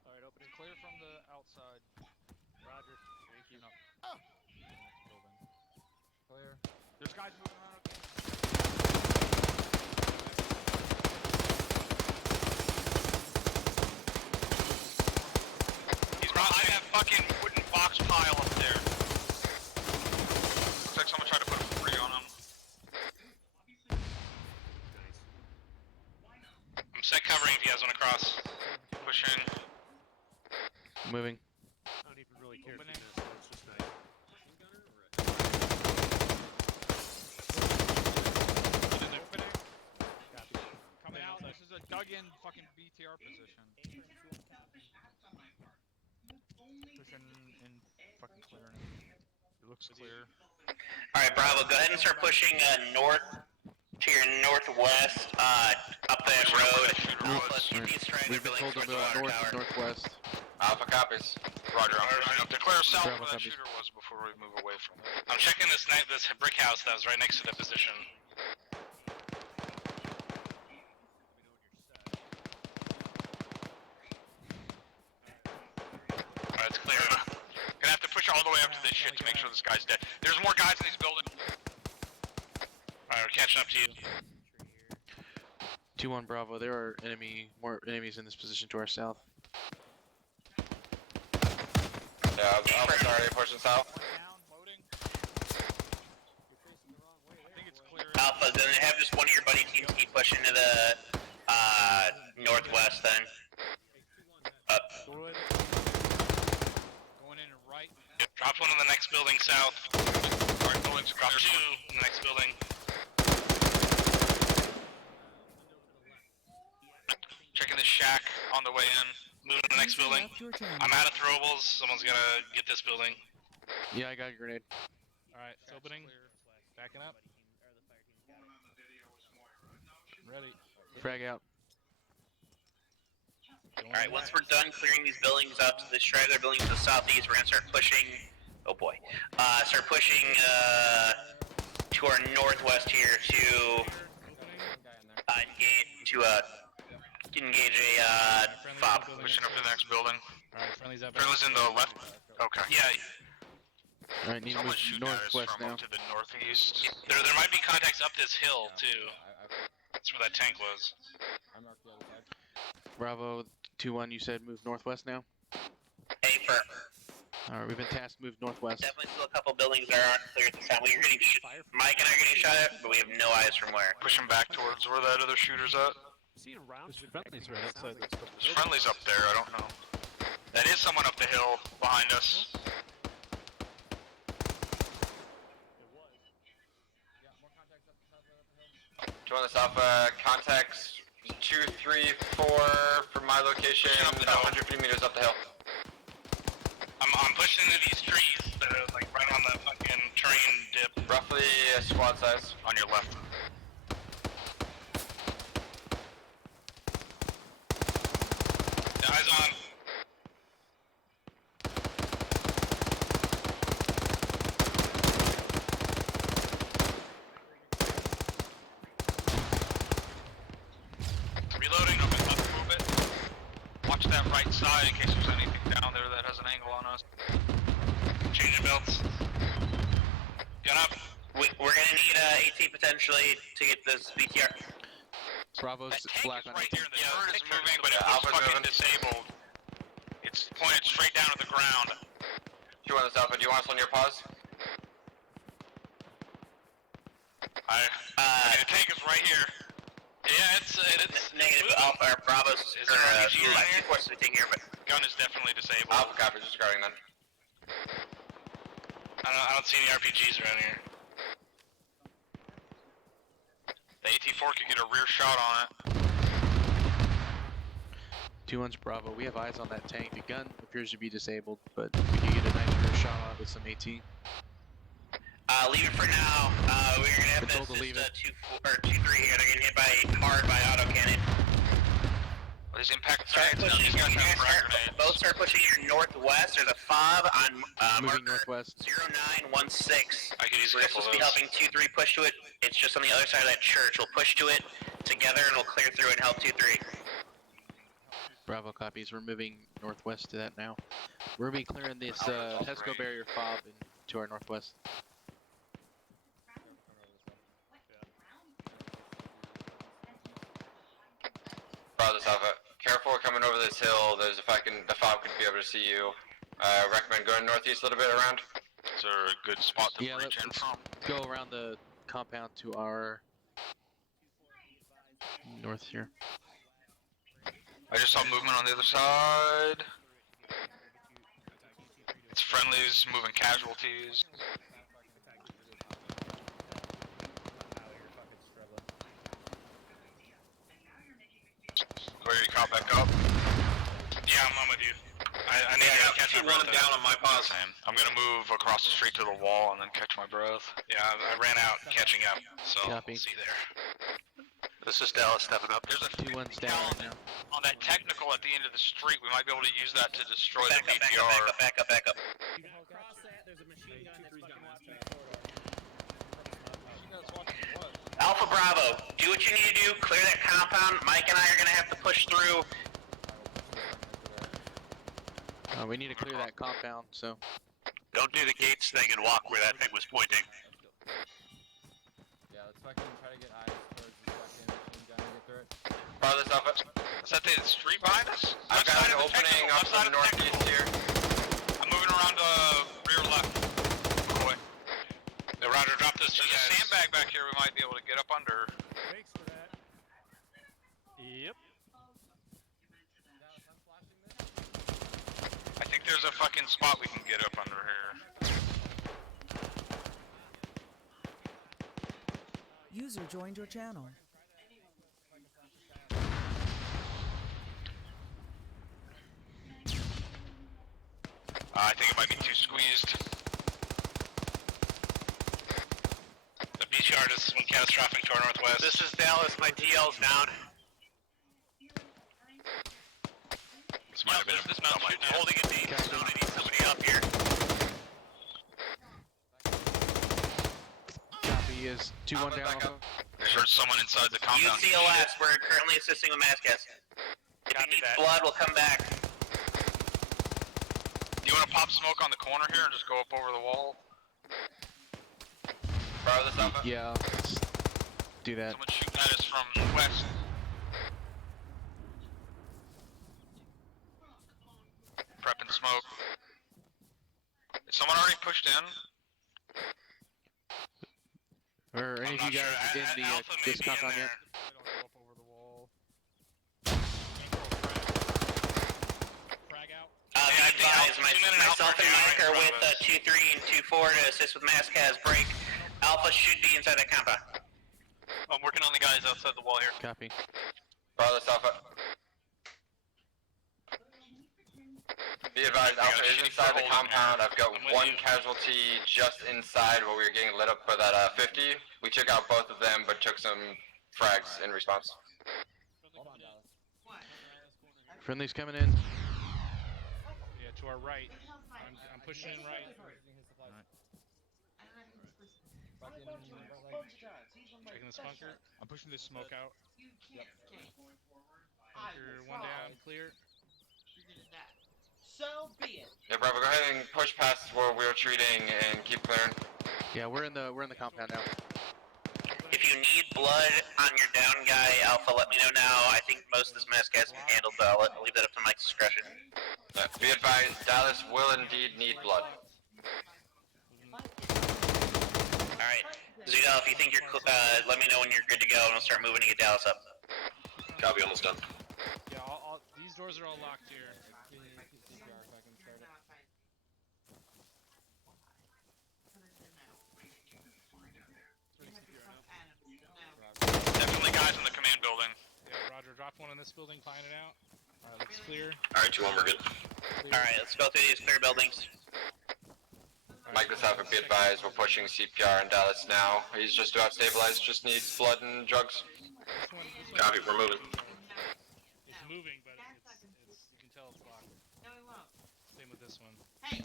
Alright, opening clear from the outside. Roger. Thank you. Building. Clear. There's guys moving around. He's behind that fucking wooden box pile up there. Looks like someone tried to put a free on him. I'm set covering if you guys want to cross. Push in. Moving. I don't even really care for this. It's just nice. Coming out. This is a dug-in fucking BTR position. Pushing in, fucking clearing it. It looks clear. Alright, Bravo, go ahead and start pushing north to your northwest, up that road. Alpha, keep these triangular We've been buildings told to towards the go water north tower. and northwest. Alpha copies. Roger, I'm pushing up. Declare south Bravo where that copies. shooter was before we move away from it. I'm checking this brick house that was right next to that position. Alright, it's clear. Gonna have to push all the way up to this shit to make sure this guy's dead. There's more guys in these buildings. Alright, we're catching up to you. 2-1 Bravo, there are more enemies in this position to our south. Yeah, Alpha's already pushing south. Alpha, then have just one of your buddy teams keep pushing to the northwest then. Up. Going in and right. Yep, dropped one in the next building south. Alright, buildings drop two in the next building. Checking this shack on the way in. Moving to the next building. I'm out of throwables. Someone's gotta get this building. Yeah, I got a grenade. Alright, it's opening. Backing up. Ready. Frag out. Alright, once we're done clearing these buildings up to the straggler buildings to the southeast, we're gonna start pushing. Oh boy. Start pushing to our northwest here to engage a fob. Pushing up to the next building. Alright, friendly's up. Friendly's in the left. Okay. Yeah. Alright, need to Someone's move shooting at us northwest from now. up to the northeast. There might be contacts up this hill too. That's where that tank was. I marked the other side. Bravo 2-1, you said move northwest now? Hey, firm. Alright, we've been tasked to move northwest. Definitely still a couple buildings that aren't clear at this time. We're getting Mike and I are getting shot at, but we have no eyes from where. Pushing back towards where that other shooter's at. Seeing rounds. There's friendlies right outside those couple. There's friendlies up there, I don't know. That is someone up the hill behind us. Do you want this Alpha? Contacts 234 from my location, about 150 meters up the hill. I'm pushing into these trees that are like right on the fucking train dip. Roughly a squad size. On your left. Eyes on. Reloading up a little bit. Watch that right side in case there's anything down there that has an angle on us. Changing belts. Gun up. We're gonna need AT potentially to get this BTR. Bravo's black on right here. The turret is moving, but it's fucking disabled. It's pointed straight down to the ground. Do you want this Alpha? Do you want us on your pause? The tank is right here. Yeah, it's negative. Alpha or Bravo's is there an RPG around here? Of course, we take here, but gun is definitely disabled. Alpha copy, disregarding then. I don't see any RPGs around here. The AT-4 could get a rear shot on it. 2-1's Bravo. We have eyes on that tank. The gun appears to be disabled, but we can get a nice rear shot on it with some AT. Leave it for now. We're gonna have this 2-3 here. They're getting hit hard by autocannon. Well, these impact Start pushing. Both start pushing here northwest. There's a fob on moving marker northwest. 0916. I could use a We're couple supposed of to be those. helping 2-3 push to it. It's just on the other side of that church. We'll push to it together and we'll clear through it and help 2-3. Bravo copies. We're moving northwest to that now. We're gonna be clearing this Hesco barrier fob to our northwest. Bravo, this Alpha. Careful coming over this hill. There's the fob could be able to see you. Recommend going northeast a little bit around. Is there a good spot to reach in let's from? go around the compound to our north here. I just saw movement on the other side. It's friendlies, moving casualties. Where you caught back up? Yeah, I'm with you. I need to catch my breath. Down on my pause. I'm gonna move across the street to the wall and then catch my breath. Yeah, I ran out catching up, so Copy. we'll see there. This is Dallas stepping up. There's a 2-1's down right now. on that technical at the end of the street. We might be able to use that to destroy the BTR. Back up. Across that, there's a machine gun that's fucking watching the corridor. Alpha Bravo, do what you need to do. Clear that compound. Mike and I are gonna have to push through. We need to clear that compound, so. Don't do the gates thing and walk where that thing was pointing. Yeah, let's fucking try to get eyes towards the fucking machine gun and get through it. Bravo, this Alpha. Is that the street behind us? I've Left got side an of the opening technical, up left side to the of the northeast technical. here. I'm moving around the rear left. Boy. The router dropped this. There's a sandbag back here we might be able to get up under. Thanks for that. Yep. I think there's a fucking spot we can get up under here. User joined your channel. I think it might be too squeezed. The beach yard is one catastrophic to our northwest. This is Dallas. My DL's down. This might have been this mountain shooting. Holding a danger zone. I need somebody up here. Copy is 2-1 down. Alpha. I heard someone inside the compound. UCLS, we're currently assisting with mass gas. If you need blood, we'll come back. Do you want to pop smoke on the corner here and just go up over the wall? Bravo, this Alpha. Yeah, let's do that. Someone shooting at us from west. Prepping smoke. pushed in? Or any of you guys in the this compound yet? I advise myself and Mike are with 2-3 and 2-4 to assist with Mascaz break. Alpha should be inside that compound. I'm working on the guys outside the wall here. Copy. Bravo, Alpha. Be advised, Alpha is inside the compound. I've got one casualty just inside where we were getting lit up for that 50. We took out both of them, but took some frags in response. Friendly's coming in. Yeah, to our right. I'm pushing in right. Checking this bunker. I'm pushing this smoke out. Yep. Bunker one down, clear. So be it. Yeah, Bravo, go ahead and push past where we're retreating and keep clearing. Yeah, we're in the compound now. If you need blood on your down guy, Alpha, let me know now. I think most of this Mascaz can handle, but I'll leave that up to Mike's discretion. Be advised, Dallas will indeed need blood. Alright, Zudal, if you think you're let me know when you're good to go, and we'll start moving to get Dallas up. Copy, almost done. Yeah, these doors are all locked here. Definitely guys in the command building. Yeah, Roger, drop one in this building, find it out. Alright, looks clear. Alright, 2-1, we're good. Alright, let's go through these clear buildings. Mike, this Alpha, be advised, we're pushing CPR in Dallas now. He's just about stabilized, just needs blood and drugs. Copy, we're moving. It's moving, but it's you can tell it's blocked. No, we won't. Same with this one. Hey,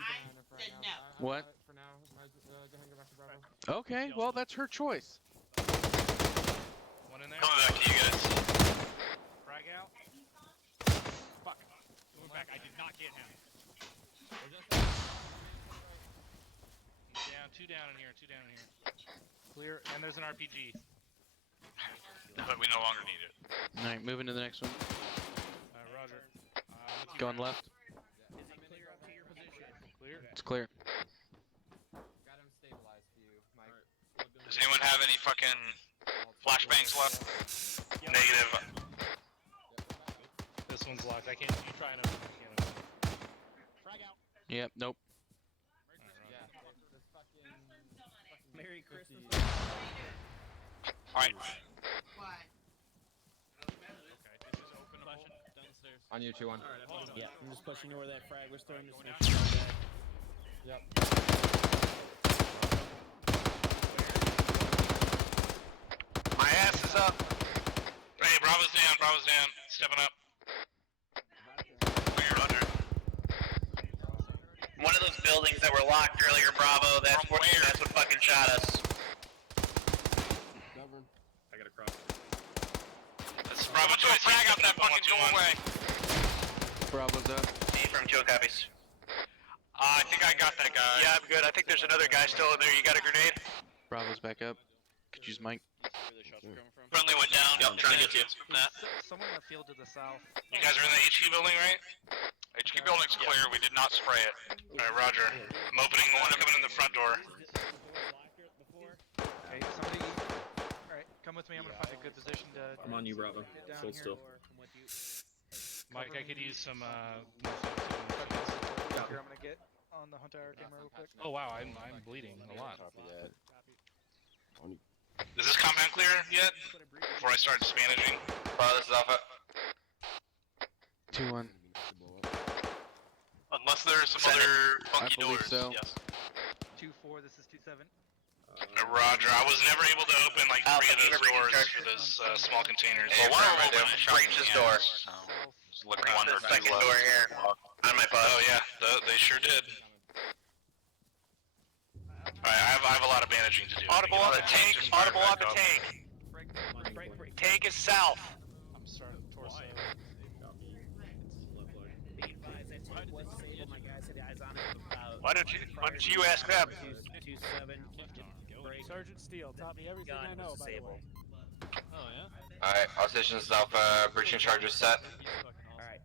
I said no. What? For now, go ahead and go back to Bravo. Okay, well that's her choice. One in there. Coming back to you guys. Frag out. Fuck. Going back. I did not get him. He's down. Two down in here. Two down in here. Clear. And there's an RPG. But we no longer need it. Alright, moving to the next one. Roger. Going left. Is it clear up to your position? Clear. It's clear. Got him stabilized for you, Mike. Does anyone have any fucking flashbangs left? Negative. This one's locked. I can't. You try and open it. I can't open it. Frag out. Yep, nope. Yeah, this fucking Merry Christmas. Alright. Why? Okay, this is openable. Downstairs. On you, 2-1. Yeah, I'm just pushing to where that frag was thrown. Just make Going sure Yep. My ass is up. Hey, Bravo's down, Bravo's down. Stepping up. Clear, Roger. One of those buildings that were locked earlier, Bravo, that's what fucking shot us. I gotta cross. This is Bravo 2. Frag out that fucking doorway. Bravo's up. See from 2 copies. I think I got that guy. Yeah, I'm good. I think there's another guy still in there. You got a grenade? Bravo's back up. Could use Mike. Friendly went down. Yep, I'm trying to get to you. Someone in the field to the south. You guys are in the HQ building, right? HQ building's clear. We did not spray it. Alright, Roger. I'm opening one coming in the front door. Okay, somebody. Alright, come with me. I'm gonna find a good position to. I'm on you, Bravo. get down Hold here. still. Mike, I could use some. Here, I'm gonna get on the Hunter camera real quick. Oh wow, I'm bleeding a lot. Is this compound clear yet? Before I start managing? Bravo, this is Alpha. 2-1. Unless there's some other funky I believe doors. so. Yes. 2-4. This is 2-7. Roger. I was never able to open like 3 of those doors for those small containers. Well, one of them breached this door. Looking one or Second two door here. On my pod. Oh yeah, they sure did. Alright, I have a lot of bandaging to do. Audible on the tank. Audible on the tank. Tank is south. I'm starting torso. Why don't you ask them? 2-7. Sergeant Steele taught me everything I know, by the way. Oh yeah. Alright, all stations Alpha, breaching charges set. Alright.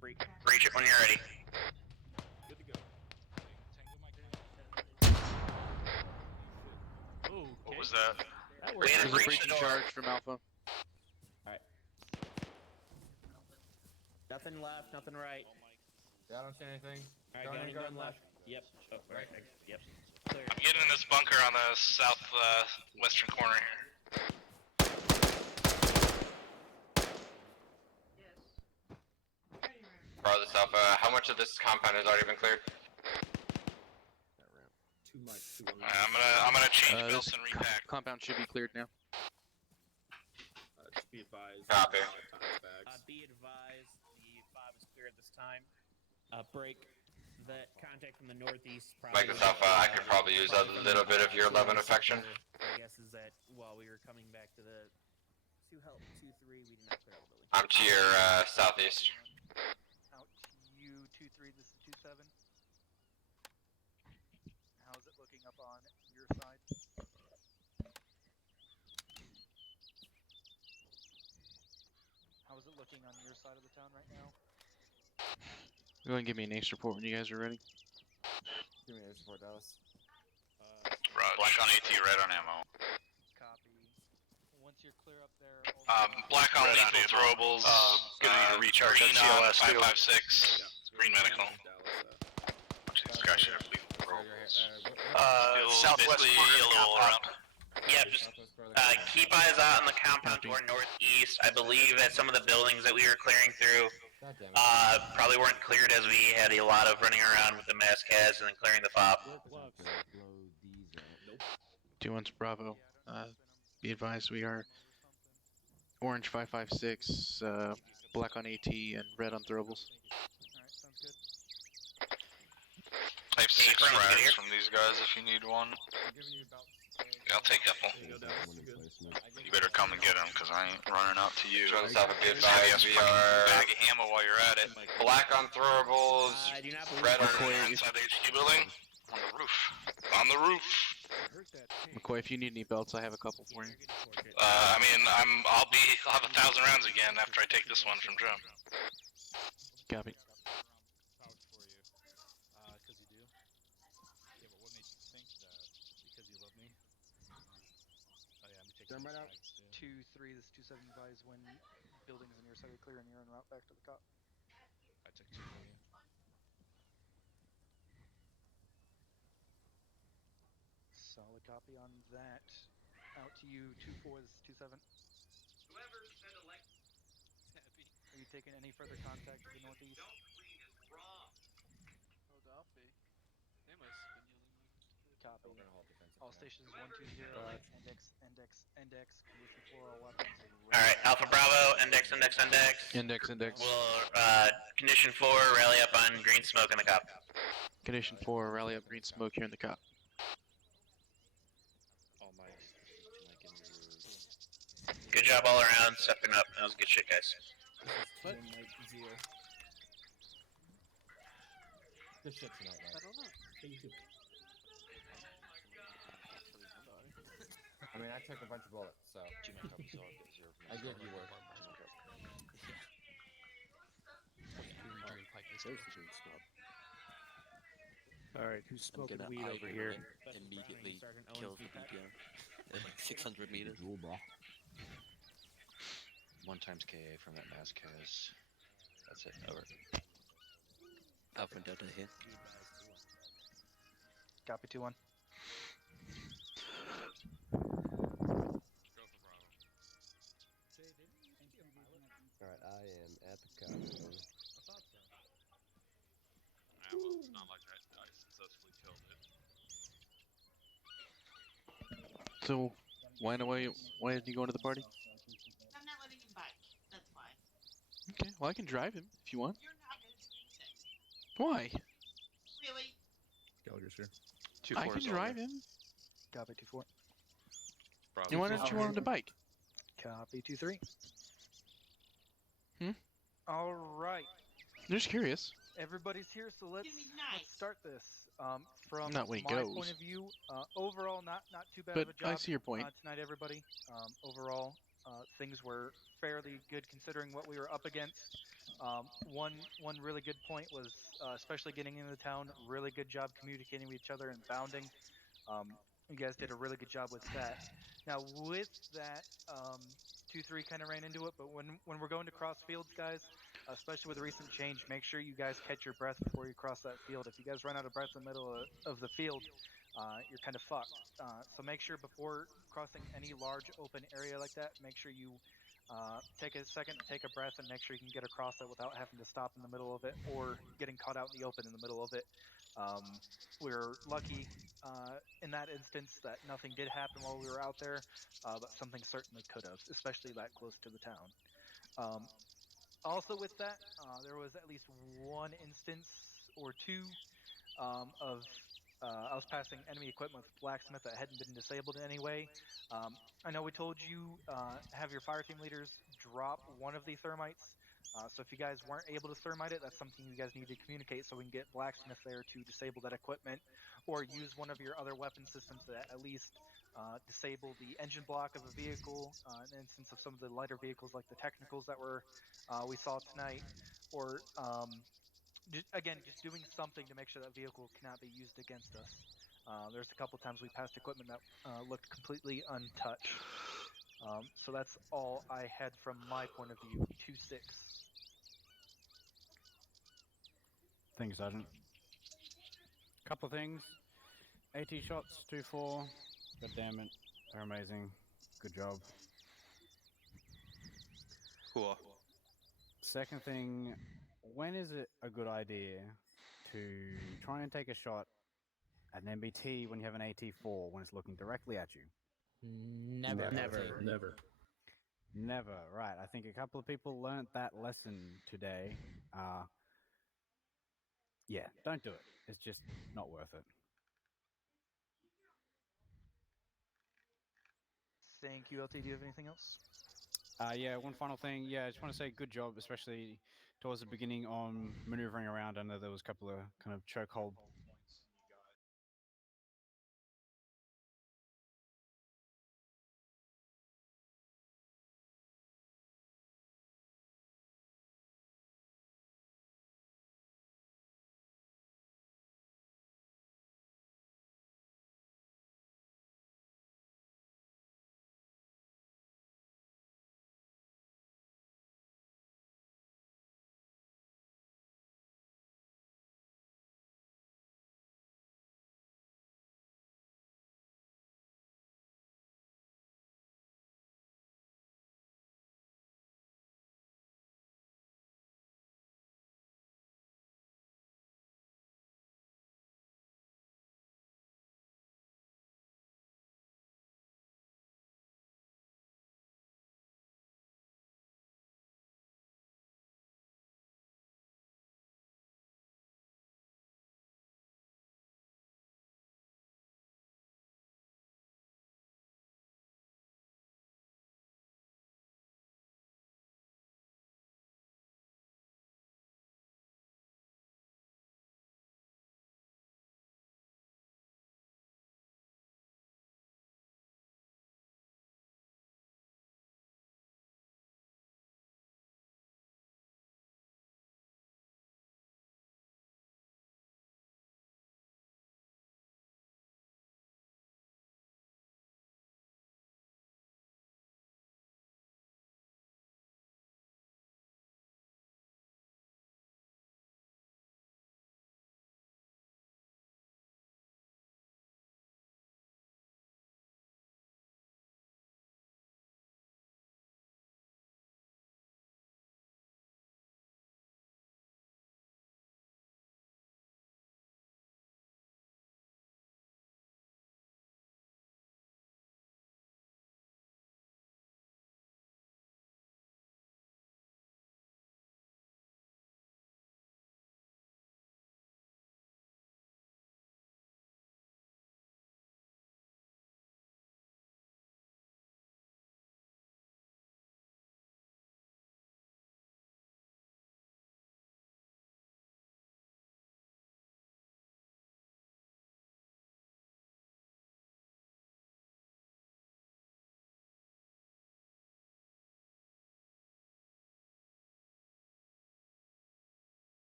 Breach it when you're ready. was that? We had There's to a breach breach the in door. charge from Alpha. Alright. Nothing left, nothing right. Yeah, I don't see anything. Alright, going left. Yep. Oh, right. Yep. Clear. I'm getting in this bunker on the south western corner here. Bro, this Alpha, how much of this compound has already been cleared? Too much. I'm gonna change belts and repack. Compound should be cleared now. Just be advised. Copy. Be advised, the fob is clear at this time. Break. That contact from the northeast. Like this Alpha, I could probably use a little bit of your love and affection. My guess is that while we were coming back to the 2-3, we did not clear out the building. I'm to your southeast. Out to you, 2-3, this is 2-7. How's it looking up on your side? How is it looking on your side of the town right now? Go ahead and give me an ace report when you guys are ready. Give me a support, Dallas. Black on AT, red on ammo. Copy. Once you're clear up there... Black on lethal throwables. Gonna need to recharge green that on CLS too. 556. Green medical. This guy should have lethal throwables. Southwest basically corner of the yellow all compound. around. Yeah, just keep eyes out on the compound to our northeast. I believe at some of the buildings that we were clearing through probably weren't cleared as we had a lot of running around with the mass cas and then clearing the fob. 2-1 Bravo. Be advised, we are orange 556, black on AT, and red on throwables. Alright, sounds good. I have 6 frags from these guys if you need one. Yeah, I'll take a couple. You better come and get them, because I ain't running out to you. Join us Alpha, be advised, we are bag of ammo while you're at it. black on throwables, red on... Inside the HQ building? On the roof. On the roof! McCoy, if you need any belts, I have a couple for you. I mean, I'll have 1,000 rounds again after I take this one from Jim. Copy. Because you do. Yeah, but what made you think that? Because you love me? Oh yeah, I'm taking right out. 2-3, this is 2-7 advise when buildings on your side are clear and you're en route back to the cop. I took 2 from you. Solid copy on that. Out to you, 2-4, this is 2-7. Are you taking any further contact to the northeast? Copy. All stations 120, index, condition 4, all weapons. Alright, Alpha Bravo, index. Index. We'll, condition 4, rally up on green smoke in the cop. Condition 4, rally up green smoke here in the cop. Good job all around, stepping up. That was good shit, guys. What? Good shit tonight, man. I don't know. Thank you. I mean, I took a bunch of bullets, so... I get you work. Alright, who's smoking weed over here? Immediately kills the BDM at like 600 meters. One times KA from that mass cas. That's it, over. Alpha and Delta here. Copy 2-1. Alright, I am at the cop. Well, it's not like I successfully killed it. So, why didn't you go into the party? I'm not letting him bike. That's why. Okay, well I can drive him if you want. You're not going to do anything. Why? Really? Gallagher's here. I can drive him. Copy 2-4. And why don't you want him to bike? Copy 2-3. Hmm? Alright. I'm just curious. Everybo's here, so let's start this. From Not when he my goes. point of view, overall, not too bad But of a job I see your point. tonight, everybody. Overall, things were fairly good considering what we were up against. One really good point was, especially getting into the town, really good job communicating with each other and bounding. You guys did a really good job with that. Now with that, 2-3 kind of ran into it, but when we're going to cross fields, guys, especially with the recent change, make sure you guys catch your breath before you cross that field. If you guys run out of breath in the middle of the field, you're kind of fucked. So make sure before crossing any large open area like that, make sure you take a second, take a breath, and make sure you can get across it without having to stop in the middle of it or getting caught out in the open in the middle of it. We're lucky in that instance that nothing did happen while we were out there, but something certainly could have, especially that close to the town. Also with that, there was at least one instance or two of I was passing enemy equipment with blacksmith that hadn't been disabled in any way. I know we told you have your fire team leaders drop one of the thermites. So if you guys weren't able to thermite it, that's something you guys need to communicate so we can get blacksmith there to disable that equipment, or use one of your other weapon systems that at least disable the engine block of a vehicle. In an instance of some of the lighter vehicles like the technicals that we saw tonight, or again, just doing something to make sure that vehicle cannot be used against us. There's a couple times we passed equipment that looked completely untouched. So that's all I had from my point of view. 2-6. Thank you, Sergeant. Couple of things. 80 shots, 2-4. God damn it. They're amazing. Good job. Cool. Second thing, when is it a good idea to try and take a shot at an MBT when you have an AT4 when it's looking directly at you? Never. Never, right. I think a couple of people learned that lesson today. Yeah, don't do it. It's just not worth it. Thank you, LT. Do you have anything else? Yeah, one final thing. Yeah, I just want to say good job, especially towards the beginning on maneuvering around. I know there was a couple of kind of chokehold